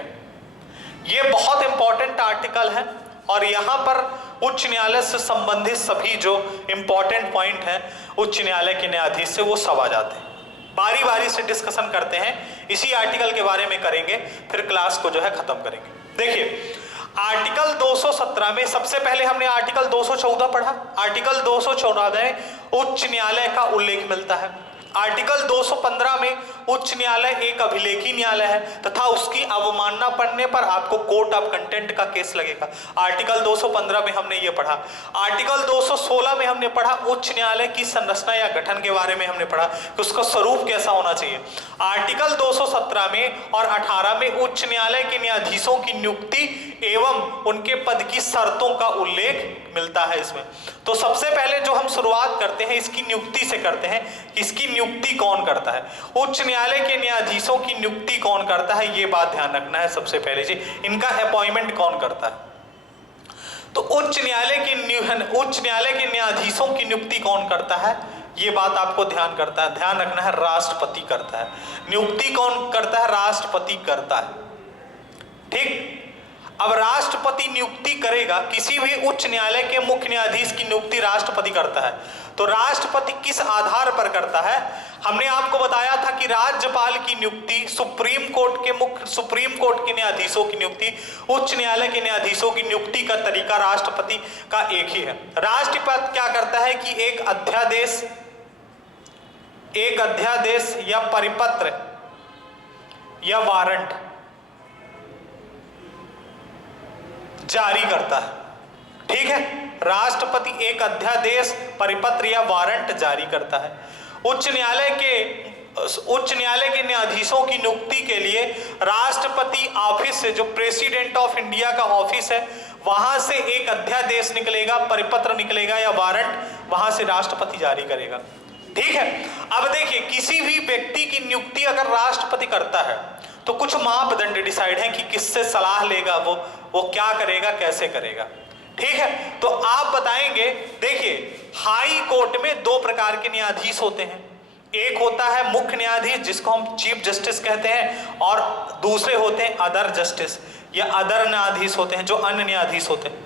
यह बहुत इंपॉर्टेंट आर्टिकल है और यहां पर उच्च न्यायालय से संबंधित सभी जो इंपॉर्टेंट पॉइंट हैं उच्च न्यायालय के न्यायाधीश से वो सब आ जाते हैं। बारी बारी से डिस्कशन करते हैं, इसी आर्टिकल के बारे में करेंगे, फिर क्लास को जो है खत्म करेंगे। देखिए आर्टिकल 217 में सबसे पहले हमने आर्टिकल 214 पढ़ा। आर्टिकल 214 में उच्च न्यायालय का उल्लेख मिलता है। आर्टिकल 215 में उच्च न्यायालय एक अभिलेखी न्यायालय है तथा उसकी अवमानना पड़ने पर आपको कोर्ट ऑफ कंटेम्प्ट का केस लगेगा। आर्टिकल 215 में हमने ये पढ़ा। आर्टिकल 216 में हमने पढ़ा उच्च न्यायालय की संरचना या गठन के बारे में हमने पढ़ा कि उसका स्वरूप कैसा होना चाहिए। आर्टिकल 217 में और 18 में उच्च न्यायालय के न्यायाधीशों की नियुक्ति एवं उनके पद की शर्तों का उल्लेख मिलता है इसमें। तो सबसे पहले जो हम शुरुआत करते हैं इसकी नियुक्ति से करते हैं। इसकी नियुक्ति कौन करता है? उच्च न्यायालय के न्यायाधीशों की नियुक्ति कौन करता है, ये बात ध्यान रखना है सबसे पहले जी। इनका अपॉइंटमेंट कौन करता है? तो उच्च न्यायालय के न्यायाधीशों की नियुक्ति कौन करता है, ये बात आपको ध्यान रखना है। राष्ट्रपति करता है। नियुक्ति कौन करता है? राष्ट्रपति करता है। ठीक। अब राष्ट्रपति नियुक्ति करेगा, किसी भी उच्च न्यायालय के मुख्य न्यायाधीश की नियुक्ति राष्ट्रपति करता है। तो राष्ट्रपति किस आधार पर करता है? हमने आपको बताया था कि राज्यपाल की नियुक्ति, सुप्रीम कोर्ट के न्यायाधीशों की नियुक्ति, उच्च न्यायालय के न्यायाधीशों की नियुक्ति का तरीका राष्ट्रपति का एक ही है। राष्ट्रपति क्या करता है कि एक अध्यादेश या परिपत्र या वारंट जारी करता है। ठीक है, राष्ट्रपति एक अध्यादेश, परिपत्र या वारंट जारी करता है। उच्च न्यायालय के न्यायाधीशों की नियुक्ति के लिए राष्ट्रपति ऑफिस से, जो प्रेसिडेंट ऑफ इंडिया का ऑफिस है, वहां से एक अध्यादेश निकलेगा, परिपत्र निकलेगा या वारंट वहां से राष्ट्रपति जारी करेगा। ठीक है। अब देखिए किसी भी व्यक्ति की नियुक्ति अगर राष्ट्रपति करता है तो कुछ मापदंड डिसाइड हैं कि किससे सलाह लेगा, वो क्या करेगा, कैसे करेगा। ठीक है, तो आप बताएंगे। देखिए हाई कोर्ट में दो प्रकार के न्यायाधीश होते हैं। एक होता है मुख्य न्यायाधीश जिसको हम चीफ जस्टिस कहते हैं, और दूसरे होते हैं अदर जस्टिस या अदर न्यायाधीश होते हैं, जो अन्य न्यायाधीश होते हैं।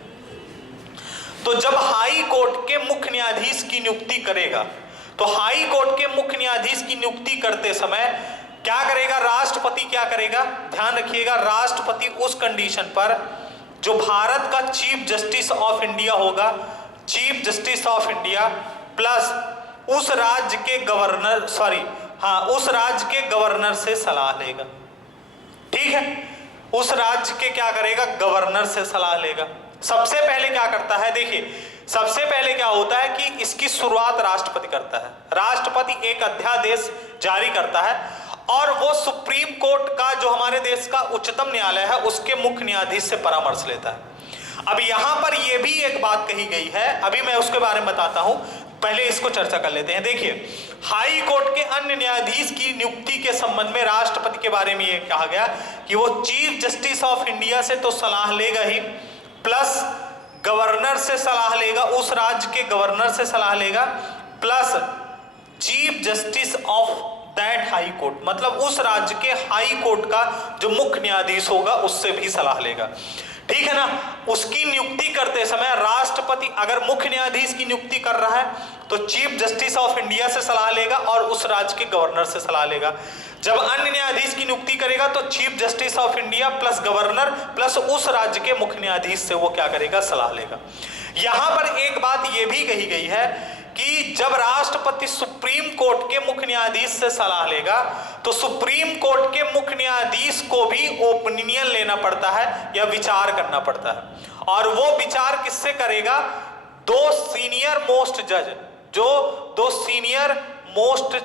तो जब हाई कोर्ट के मुख्य न्यायाधीश की नियुक्ति करेगा तो हाई कोर्ट के मुख्य न्यायाधीश की नियुक्ति करते समय क्या करेगा? राष्ट्रपति क्या करेगा? ध्यान रखिएगा, राष्ट्रपति उस कंडीशन पर जो भारत का चीफ जस्टिस ऑफ इंडिया होगा, chief justice of India plus उस राज्य के गवर्नर से सलाह लेगा। ठीक है, उस राज्य के क्या करेगा? गवर्नर से सलाह लेगा। सबसे पहले क्या करता है? देखिए सबसे पहले क्या होता है कि इसकी शुरुआत राष्ट्रपति करता है। राष्ट्रपति एक अध्यादेश जारी करता है और वो सुप्रीम कोर्ट का, जो हमारे देश का उच्चतम न्यायालय है, उसके मुख्य न्यायाधीश से परामर्श लेता है। अब यहां पर यह भी एक बात कही गई है, अभी मैं उसके बारे में बताता हूं, पहले इसको चर्चा कर लेते हैं। देखिए हाई कोर्ट के अन्य न्यायाधीश की नियुक्ति के संबंध में राष्ट्रपति के बारे में यह कहा गया कि वो चीफ जस्टिस ऑफ इंडिया से तो सलाह लेगा ही, प्लस गवर्नर से सलाह लेगा, उस राज्य के गवर्नर से सलाह लेगा, plus chief justice of that high court, मतलब उस राज्य के हाई कोर्ट का जो मुख्य न्यायाधीश होगा उससे भी सलाह लेगा। ठीक है ना। उसकी नियुक्ति करते समय राष्ट्रपति अगर मुख्य न्यायाधीश की नियुक्ति कर रहा है तो चीफ जस्टिस ऑफ इंडिया से सलाह लेगा और उस राज्य के गवर्नर से सलाह लेगा। जब अन्य न्यायाधीश की नियुक्ति करेगा तो chief justice of India plus governor plus उस राज्य के मुख्य न्यायाधीश से वो क्या करेगा? सलाह लेगा। यहां पर एक बात यह भी कही गई है कि जब राष्ट्रपति सुप्रीम कोर्ट के मुख्य न्यायाधीश से सलाह लेगा तो सुप्रीम कोर्ट के मुख्य न्यायाधीश को भी ओपिनियन लेना पड़ता है या विचार करना पड़ता है। और वो विचार किससे करेगा? दो सीनियर मोस्ट जज, जो दो सीनियर मोस्ट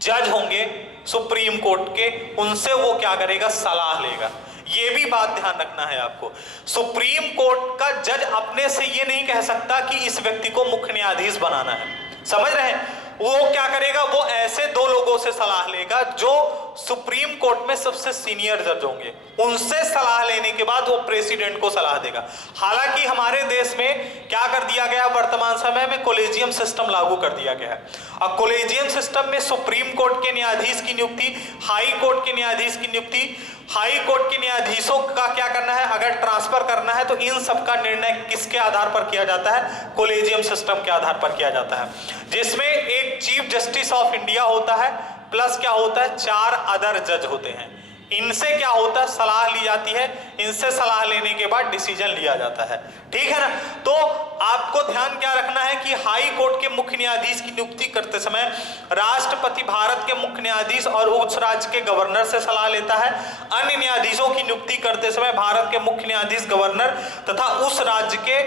जज होंगे सुप्रीम कोर्ट के, उनसे वो क्या करेगा, सलाह लेगा। ये भी बात ध्यान रखना है आपको, सुप्रीम कोर्ट का जज अपने से ये नहीं कह सकता कि इस व्यक्ति को मुख्य न्यायाधीश बनाना है, समझ रहे हैं। वो क्या करेगा, वो ऐसे दो लोगों से सलाह लेगा जो सुप्रीम कोर्ट में सबसे सीनियर जज होंगे, उनसे सलाह लेने के बाद वो प्रेसिडेंट को सलाह देगा। हालांकि हमारे देश में क्या कर दिया गया, वर्तमान समय में कोलेजियम सिस्टम लागू कर दिया गया है। और कोलेजियम सिस्टम में सुप्रीम कोर्ट के न्यायाधीश की नियुक्ति, हाई कोर्ट के न्यायाधीश की नियुक्ति, हाई कोर्ट के न्यायाधीशों का क्या करना है, अगर ट्रांसफर करना है तो इन सब का निर्णय किसके आधार पर किया जाता है, कोलेजियम सिस्टम के आधार पर किया जाता है, जिसमें एक चीफ जस्टिस ऑफ इंडिया होता है, प्लस क्या होता है, 4 अदर जज होते हैं। इनसे क्या होता है, सलाह ली जाती है, इनसे सलाह लेने के बाद डिसीजन लिया जाता है, ठीक है ना। तो आपको ध्यान क्या रखना है कि हाई कोर्ट के मुख्य न्यायाधीश की नियुक्ति करते समय राष्ट्रपति भारत के मुख्य न्यायाधीश और उस राज्य के गवर्नर से सलाह लेता है। अन्य न्यायाधीशों की नियुक्ति करते समय भारत के मुख्य न्यायाधीश, गवर्नर तथा उस राज्य के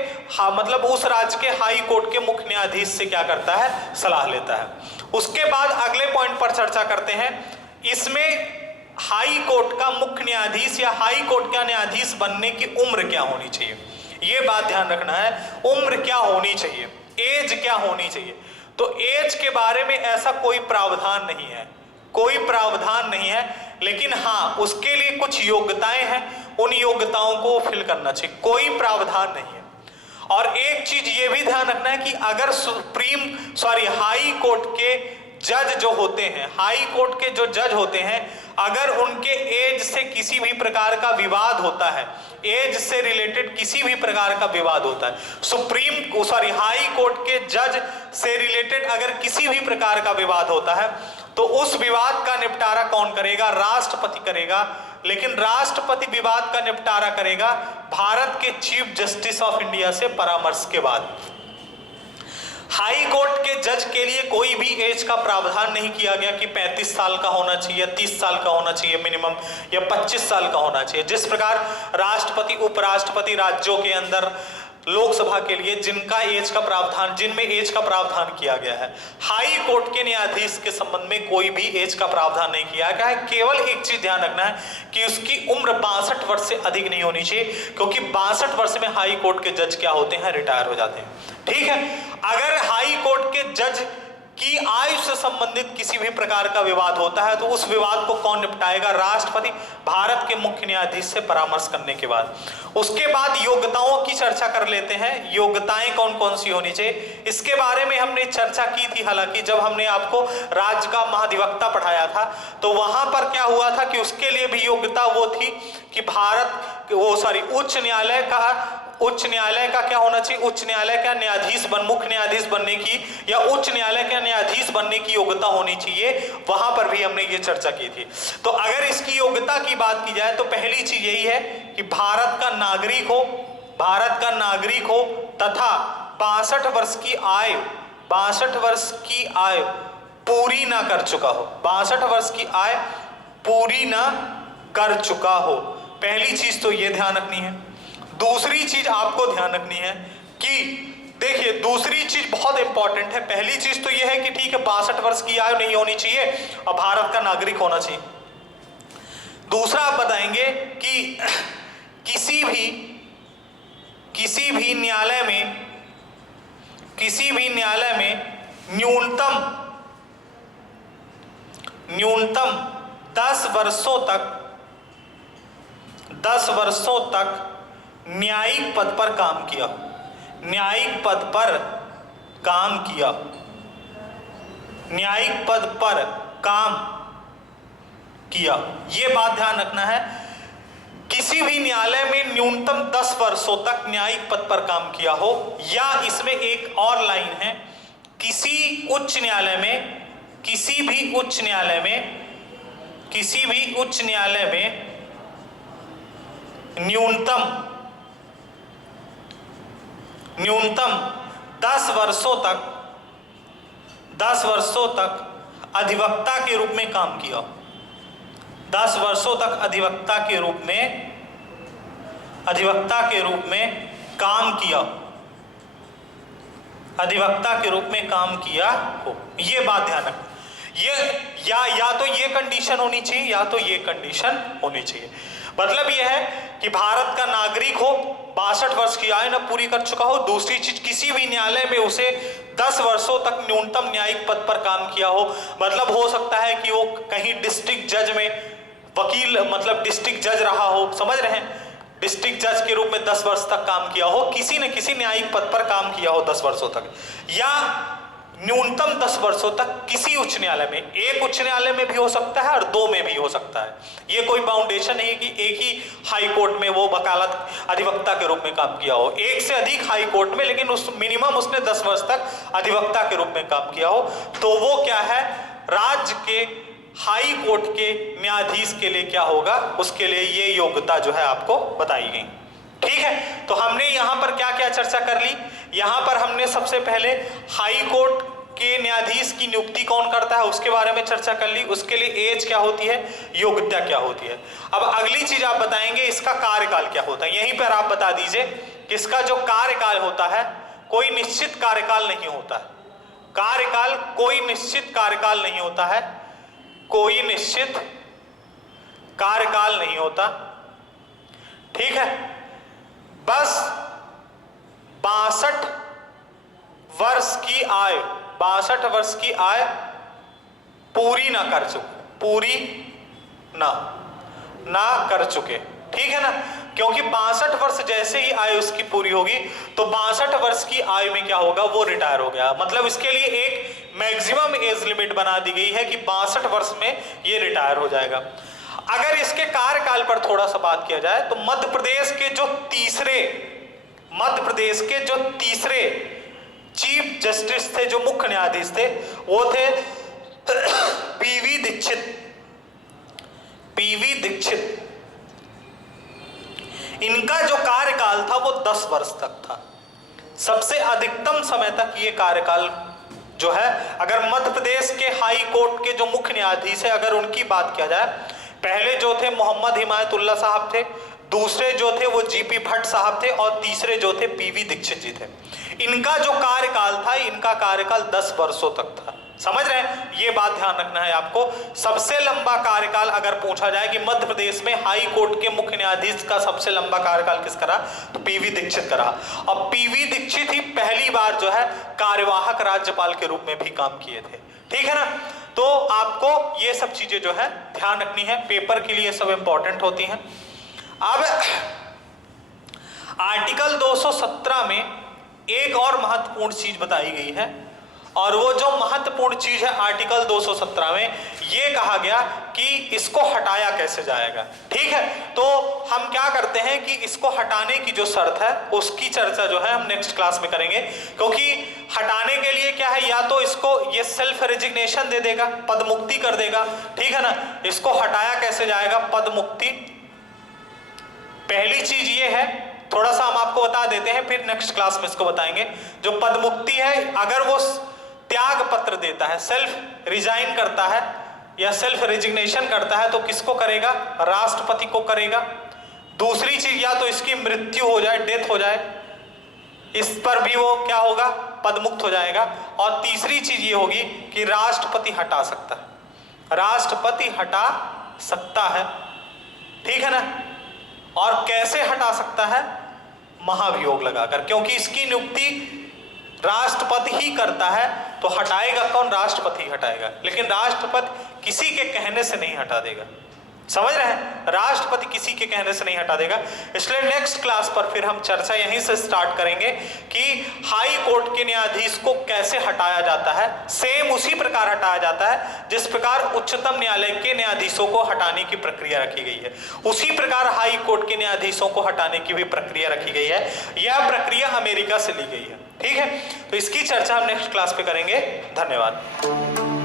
मतलब उस राज्य के हाई कोर्ट के मुख्य न्यायाधीश से क्या करता है, सलाह लेता है। उसके बाद अगले पॉइंट पर चर्चा करते हैं। इसमें हाई कोर्ट का मुख्य न्यायाधीश या हाई कोर्ट का न्यायाधीश बनने की उम्र क्या होनी चाहिए, यह बात ध्यान रखना है। उम्र क्या होनी चाहिए, एज क्या होनी चाहिए। तो एज के बारे में ऐसा कोई प्रावधान नहीं है, कोई प्रावधान नहीं है, लेकिन हाँ उसके लिए कुछ योग्यताएं हैं, उन योग्यताओं को फिल करना चाहिए, कोई प्रावधान नहीं है। और एक चीज ये भी ध्यान रखना है कि अगर हाई कोर्ट के जज जो होते हैं, हाई कोर्ट के जो जज होते हैं, अगर उनके एज से किसी भी प्रकार का विवाद होता है, एज से रिलेटेड किसी भी प्रकार का विवाद होता है, हाई कोर्ट के जज से रिलेटेड अगर किसी भी प्रकार का विवाद होता है, तो उस विवाद का निपटारा कौन करेगा, राष्ट्रपति करेगा। लेकिन राष्ट्रपति विवाद का निपटारा करेगा भारत के चीफ जस्टिस ऑफ इंडिया से परामर्श के बाद। हाई कोर्ट के जज के लिए कोई भी एज का प्रावधान नहीं किया गया कि 35 साल का होना चाहिए, 30 साल का होना चाहिए मिनिमम, या 25 साल का होना चाहिए। जिस प्रकार राष्ट्रपति, उपराष्ट्रपति राज्यों के अंदर लोकसभा के लिए जिनका एज का प्रावधान, जिनमें एज का प्रावधान किया गया है, हाई कोर्ट के न्यायाधीश के संबंध में कोई भी एज का प्रावधान नहीं किया गया है। केवल एक चीज ध्यान रखना है कि उसकी उम्र 62 वर्ष से अधिक नहीं होनी चाहिए, क्योंकि 62 वर्ष में हाई कोर्ट के जज क्या होते हैं, रिटायर हो जाते हैं, ठीक है। अगर हाई कोर्ट के जज की आयु से संबंधित किसी भी प्रकार का विवाद होता है, तो उस विवाद को कौन निपटाएगा, राष्ट्रपति, भारत के मुख्य न्यायाधीश से परामर्श करने के बाद। उसके बाद योग्यताओं की चर्चा कर लेते हैं। योग्यताएं कौन कौन सी होनी चाहिए, इसके बारे में हमने चर्चा की थी। हालांकि जब हमने आपको राज्य का महाधिवक्ता पढ़ाया था, तो वहां पर क्या हुआ था कि उसके लिए भी योग्यता वो थी कि उच्च न्यायालय का क्या होना चाहिए, उच्च न्यायालय का न्यायाधीश मुख्य न्यायाधीश बनने की या उच्च न्यायालय का न्यायाधीश बनने की योग्यता होनी चाहिए। वहां पर भी हमने ये चर्चा की थी। तो अगर इसकी योग्यता की बात की जाए तो पहली चीज यही है कि भारत का नागरिक हो तथा 62 वर्ष की आयु पूरी ना कर चुका हो, 62 वर्ष की आयु पूरी ना कर चुका हो। पहली चीज तो ये ध्यान रखनी है। दूसरी चीज आपको ध्यान रखनी है कि देखिए, दूसरी चीज बहुत इंपॉर्टेंट है। पहली चीज तो यह है कि ठीक है 62 वर्ष की आयु नहीं होनी चाहिए और भारत का नागरिक होना चाहिए। दूसरा आप बताएंगे कि किसी भी न्यायालय में न्यूनतम 10 वर्षों तक न्यायिक पद पर काम किया, न्यायिक पद पर काम किया। ये बात ध्यान रखना है, किसी भी न्यायालय में न्यूनतम 10 वर्षों तक न्यायिक पद पर काम किया हो। या इसमें एक और लाइन है, किसी भी उच्च न्यायालय में न्यूनतम 10 वर्षों तक अधिवक्ता के रूप में काम किया, 10 वर्षों तक अधिवक्ता के रूप में काम किया हो। यह बात ध्यान रखना। ये या तो ये कंडीशन होनी चाहिए या तो ये कंडीशन होनी चाहिए। मतलब ये है कि भारत का नागरिक हो, 62 वर्ष की आयु न पूरी कर चुका हो। दूसरी चीज, किसी भी न्यायालय में उसे 10 वर्षों तक न्यूनतम न्यायिक पद पर काम किया हो। मतलब हो सकता है कि वो कहीं डिस्ट्रिक्ट जज में वकील, मतलब डिस्ट्रिक्ट जज रहा हो, समझ रहे हैं, डिस्ट्रिक्ट जज के रूप में 10 वर्ष तक काम किया हो, किसी न किसी न्यायिक पद पर काम किया हो 10 वर्षों तक, या न्यूनतम 10 वर्षों तक किसी उच्च न्यायालय में, एक उच्च न्यायालय में भी हो सकता है और 2 में भी हो सकता है। ये कोई बाउंडेशन नहीं कि एक ही हाई कोर्ट में वो वकालत अधिवक्ता के रूप में काम किया हो, एक से अधिक हाई कोर्ट में, लेकिन उस मिनिमम उसने 10 वर्ष तक अधिवक्ता के रूप में काम किया हो, तो वो क्या है, राज्य के हाई कोर्ट के न्यायाधीश के लिए क्या होगा, उसके लिए ये योग्यता जो है आपको बताई गई। ठीक है, तो हमने यहां पर क्या क्या चर्चा कर ली। यहां पर हमने सबसे पहले हाई कोर्ट के न्यायाधीश की नियुक्ति कौन करता है उसके बारे में चर्चा कर ली, उसके लिए एज क्या होती है, योग्यता क्या होती है। अब अगली चीज आप बताएंगे इसका कार्यकाल क्या होता है। यहीं पर आप बता दीजिए कि इसका जो कार्यकाल होता है कोई निश्चित कार्यकाल नहीं होता है। कार्यकाल, कोई निश्चित कार्यकाल नहीं होता है, कोई निश्चित कार्यकाल नहीं होता। ठीक है, बस 62 वर्ष की आयु, 62 वर्ष की आयु पूरी ना कर चुके, पूरी ना कर चुके, ठीक है ना, क्योंकि 62 वर्ष जैसे ही आयु उसकी पूरी होगी तो 62 वर्ष की आयु में क्या होगा, वो रिटायर हो गया। मतलब इसके लिए एक मैक्सिमम एज लिमिट बना दी गई है कि 62 वर्ष में ये रिटायर हो जाएगा। अगर इसके कार्यकाल पर थोड़ा सा बात किया जाए तो मध्य प्रदेश के जो तीसरे चीफ जस्टिस थे, जो मुख्य न्यायाधीश थे, वो थे पीवी दीक्षित। इनका जो कार्यकाल था वो 10 वर्ष तक था। सबसे अधिकतम समय तक ये कार्यकाल जो है, अगर मध्य प्रदेश के हाई कोर्ट के जो मुख्य न्यायाधीश है, अगर उनकी बात किया जाए, पहले जो थे मोहम्मद हिमायतुल्लाह साहब थे, दूसरे जो थे वो जीपी भट्ट साहब थे, और तीसरे जो थे पीवी दीक्षित जी थे। इनका जो कार्यकाल था, इनका कार्यकाल 10 वर्षों तक था। समझ रहे हैं, ये बात ध्यान रखना है आपको। सबसे लंबा कार्यकाल अगर पूछा जाए कि मध्य प्रदेश में हाई कोर्ट के मुख्य न्यायाधीश का सबसे लंबा कार्यकाल किसका रहा, तो पीवी दीक्षित का रहा। और पीवी दीक्षित ही पहली बार जो है कार्यवाहक राज्यपाल के रूप में भी काम किए थे। ठीक है ना, तो आपको ये सब चीजें जो है ध्यान रखनी है, पेपर के लिए सब इंपॉर्टेंट होती हैं। अब आर्टिकल 217 में एक और महत्वपूर्ण चीज बताई गई है, और वो जो महत्वपूर्ण चीज है आर्टिकल 217 में, ये कहा गया कि इसको हटाया कैसे जाएगा। ठीक है, तो हम क्या करते हैं कि इसको हटाने की जो शर्त है उसकी चर्चा जो है हम नेक्स्ट क्लास में करेंगे, क्योंकि हटाने के लिए क्या है, या तो इसको ये सेल्फ रेजिग्नेशन दे देगा, पद मुक्ति कर देगा। ठीक है ना, इसको हटाया कैसे जाएगा, पद मुक्ति। पहली चीज ये है, थोड़ा सा हम आपको बता देते हैं, फिर नेक्स्ट क्लास में इसको बताएंगे। जो पद मुक्ति है, अगर वो त्याग पत्र देता है, सेल्फ रिजाइन करता है या सेल्फ रेजिग्नेशन करता है, तो किसको करेगा, राष्ट्रपति को करेगा। दूसरी चीज, या तो इसकी मृत्यु हो जाए, डेथ हो जाए, इस पर भी वो क्या होगा, पद मुक्त हो जाएगा। और तीसरी चीज ये होगी कि राष्ट्रपति हटा सकता है, राष्ट्रपति हटा सकता है। ठीक है ना, और कैसे हटा सकता है, महाभियोग लगाकर, क्योंकि इसकी नियुक्ति राष्ट्रपति ही करता है, तो हटाएगा कौन, राष्ट्रपति ही हटाएगा। लेकिन राष्ट्रपति किसी के कहने से नहीं हटा देगा, समझ रहे हैं, राष्ट्रपति किसी के कहने से नहीं हटा देगा। इसलिए नेक्स्ट क्लास पर फिर हम चर्चा यहीं से स्टार्ट करेंगे कि हाई कोर्ट के न्यायाधीश को कैसे हटाया जाता है। सेम उसी प्रकार हटाया जाता है जिस प्रकार उच्चतम न्यायालय के न्यायाधीशों को हटाने की प्रक्रिया रखी गई है, उसी प्रकार हाई कोर्ट के न्यायाधीशों को हटाने की भी प्रक्रिया रखी गई है। यह प्रक्रिया अमेरिका से ली गई है। ठीक है, तो इसकी चर्चा हम नेक्स्ट क्लास पे करेंगे। धन्यवाद।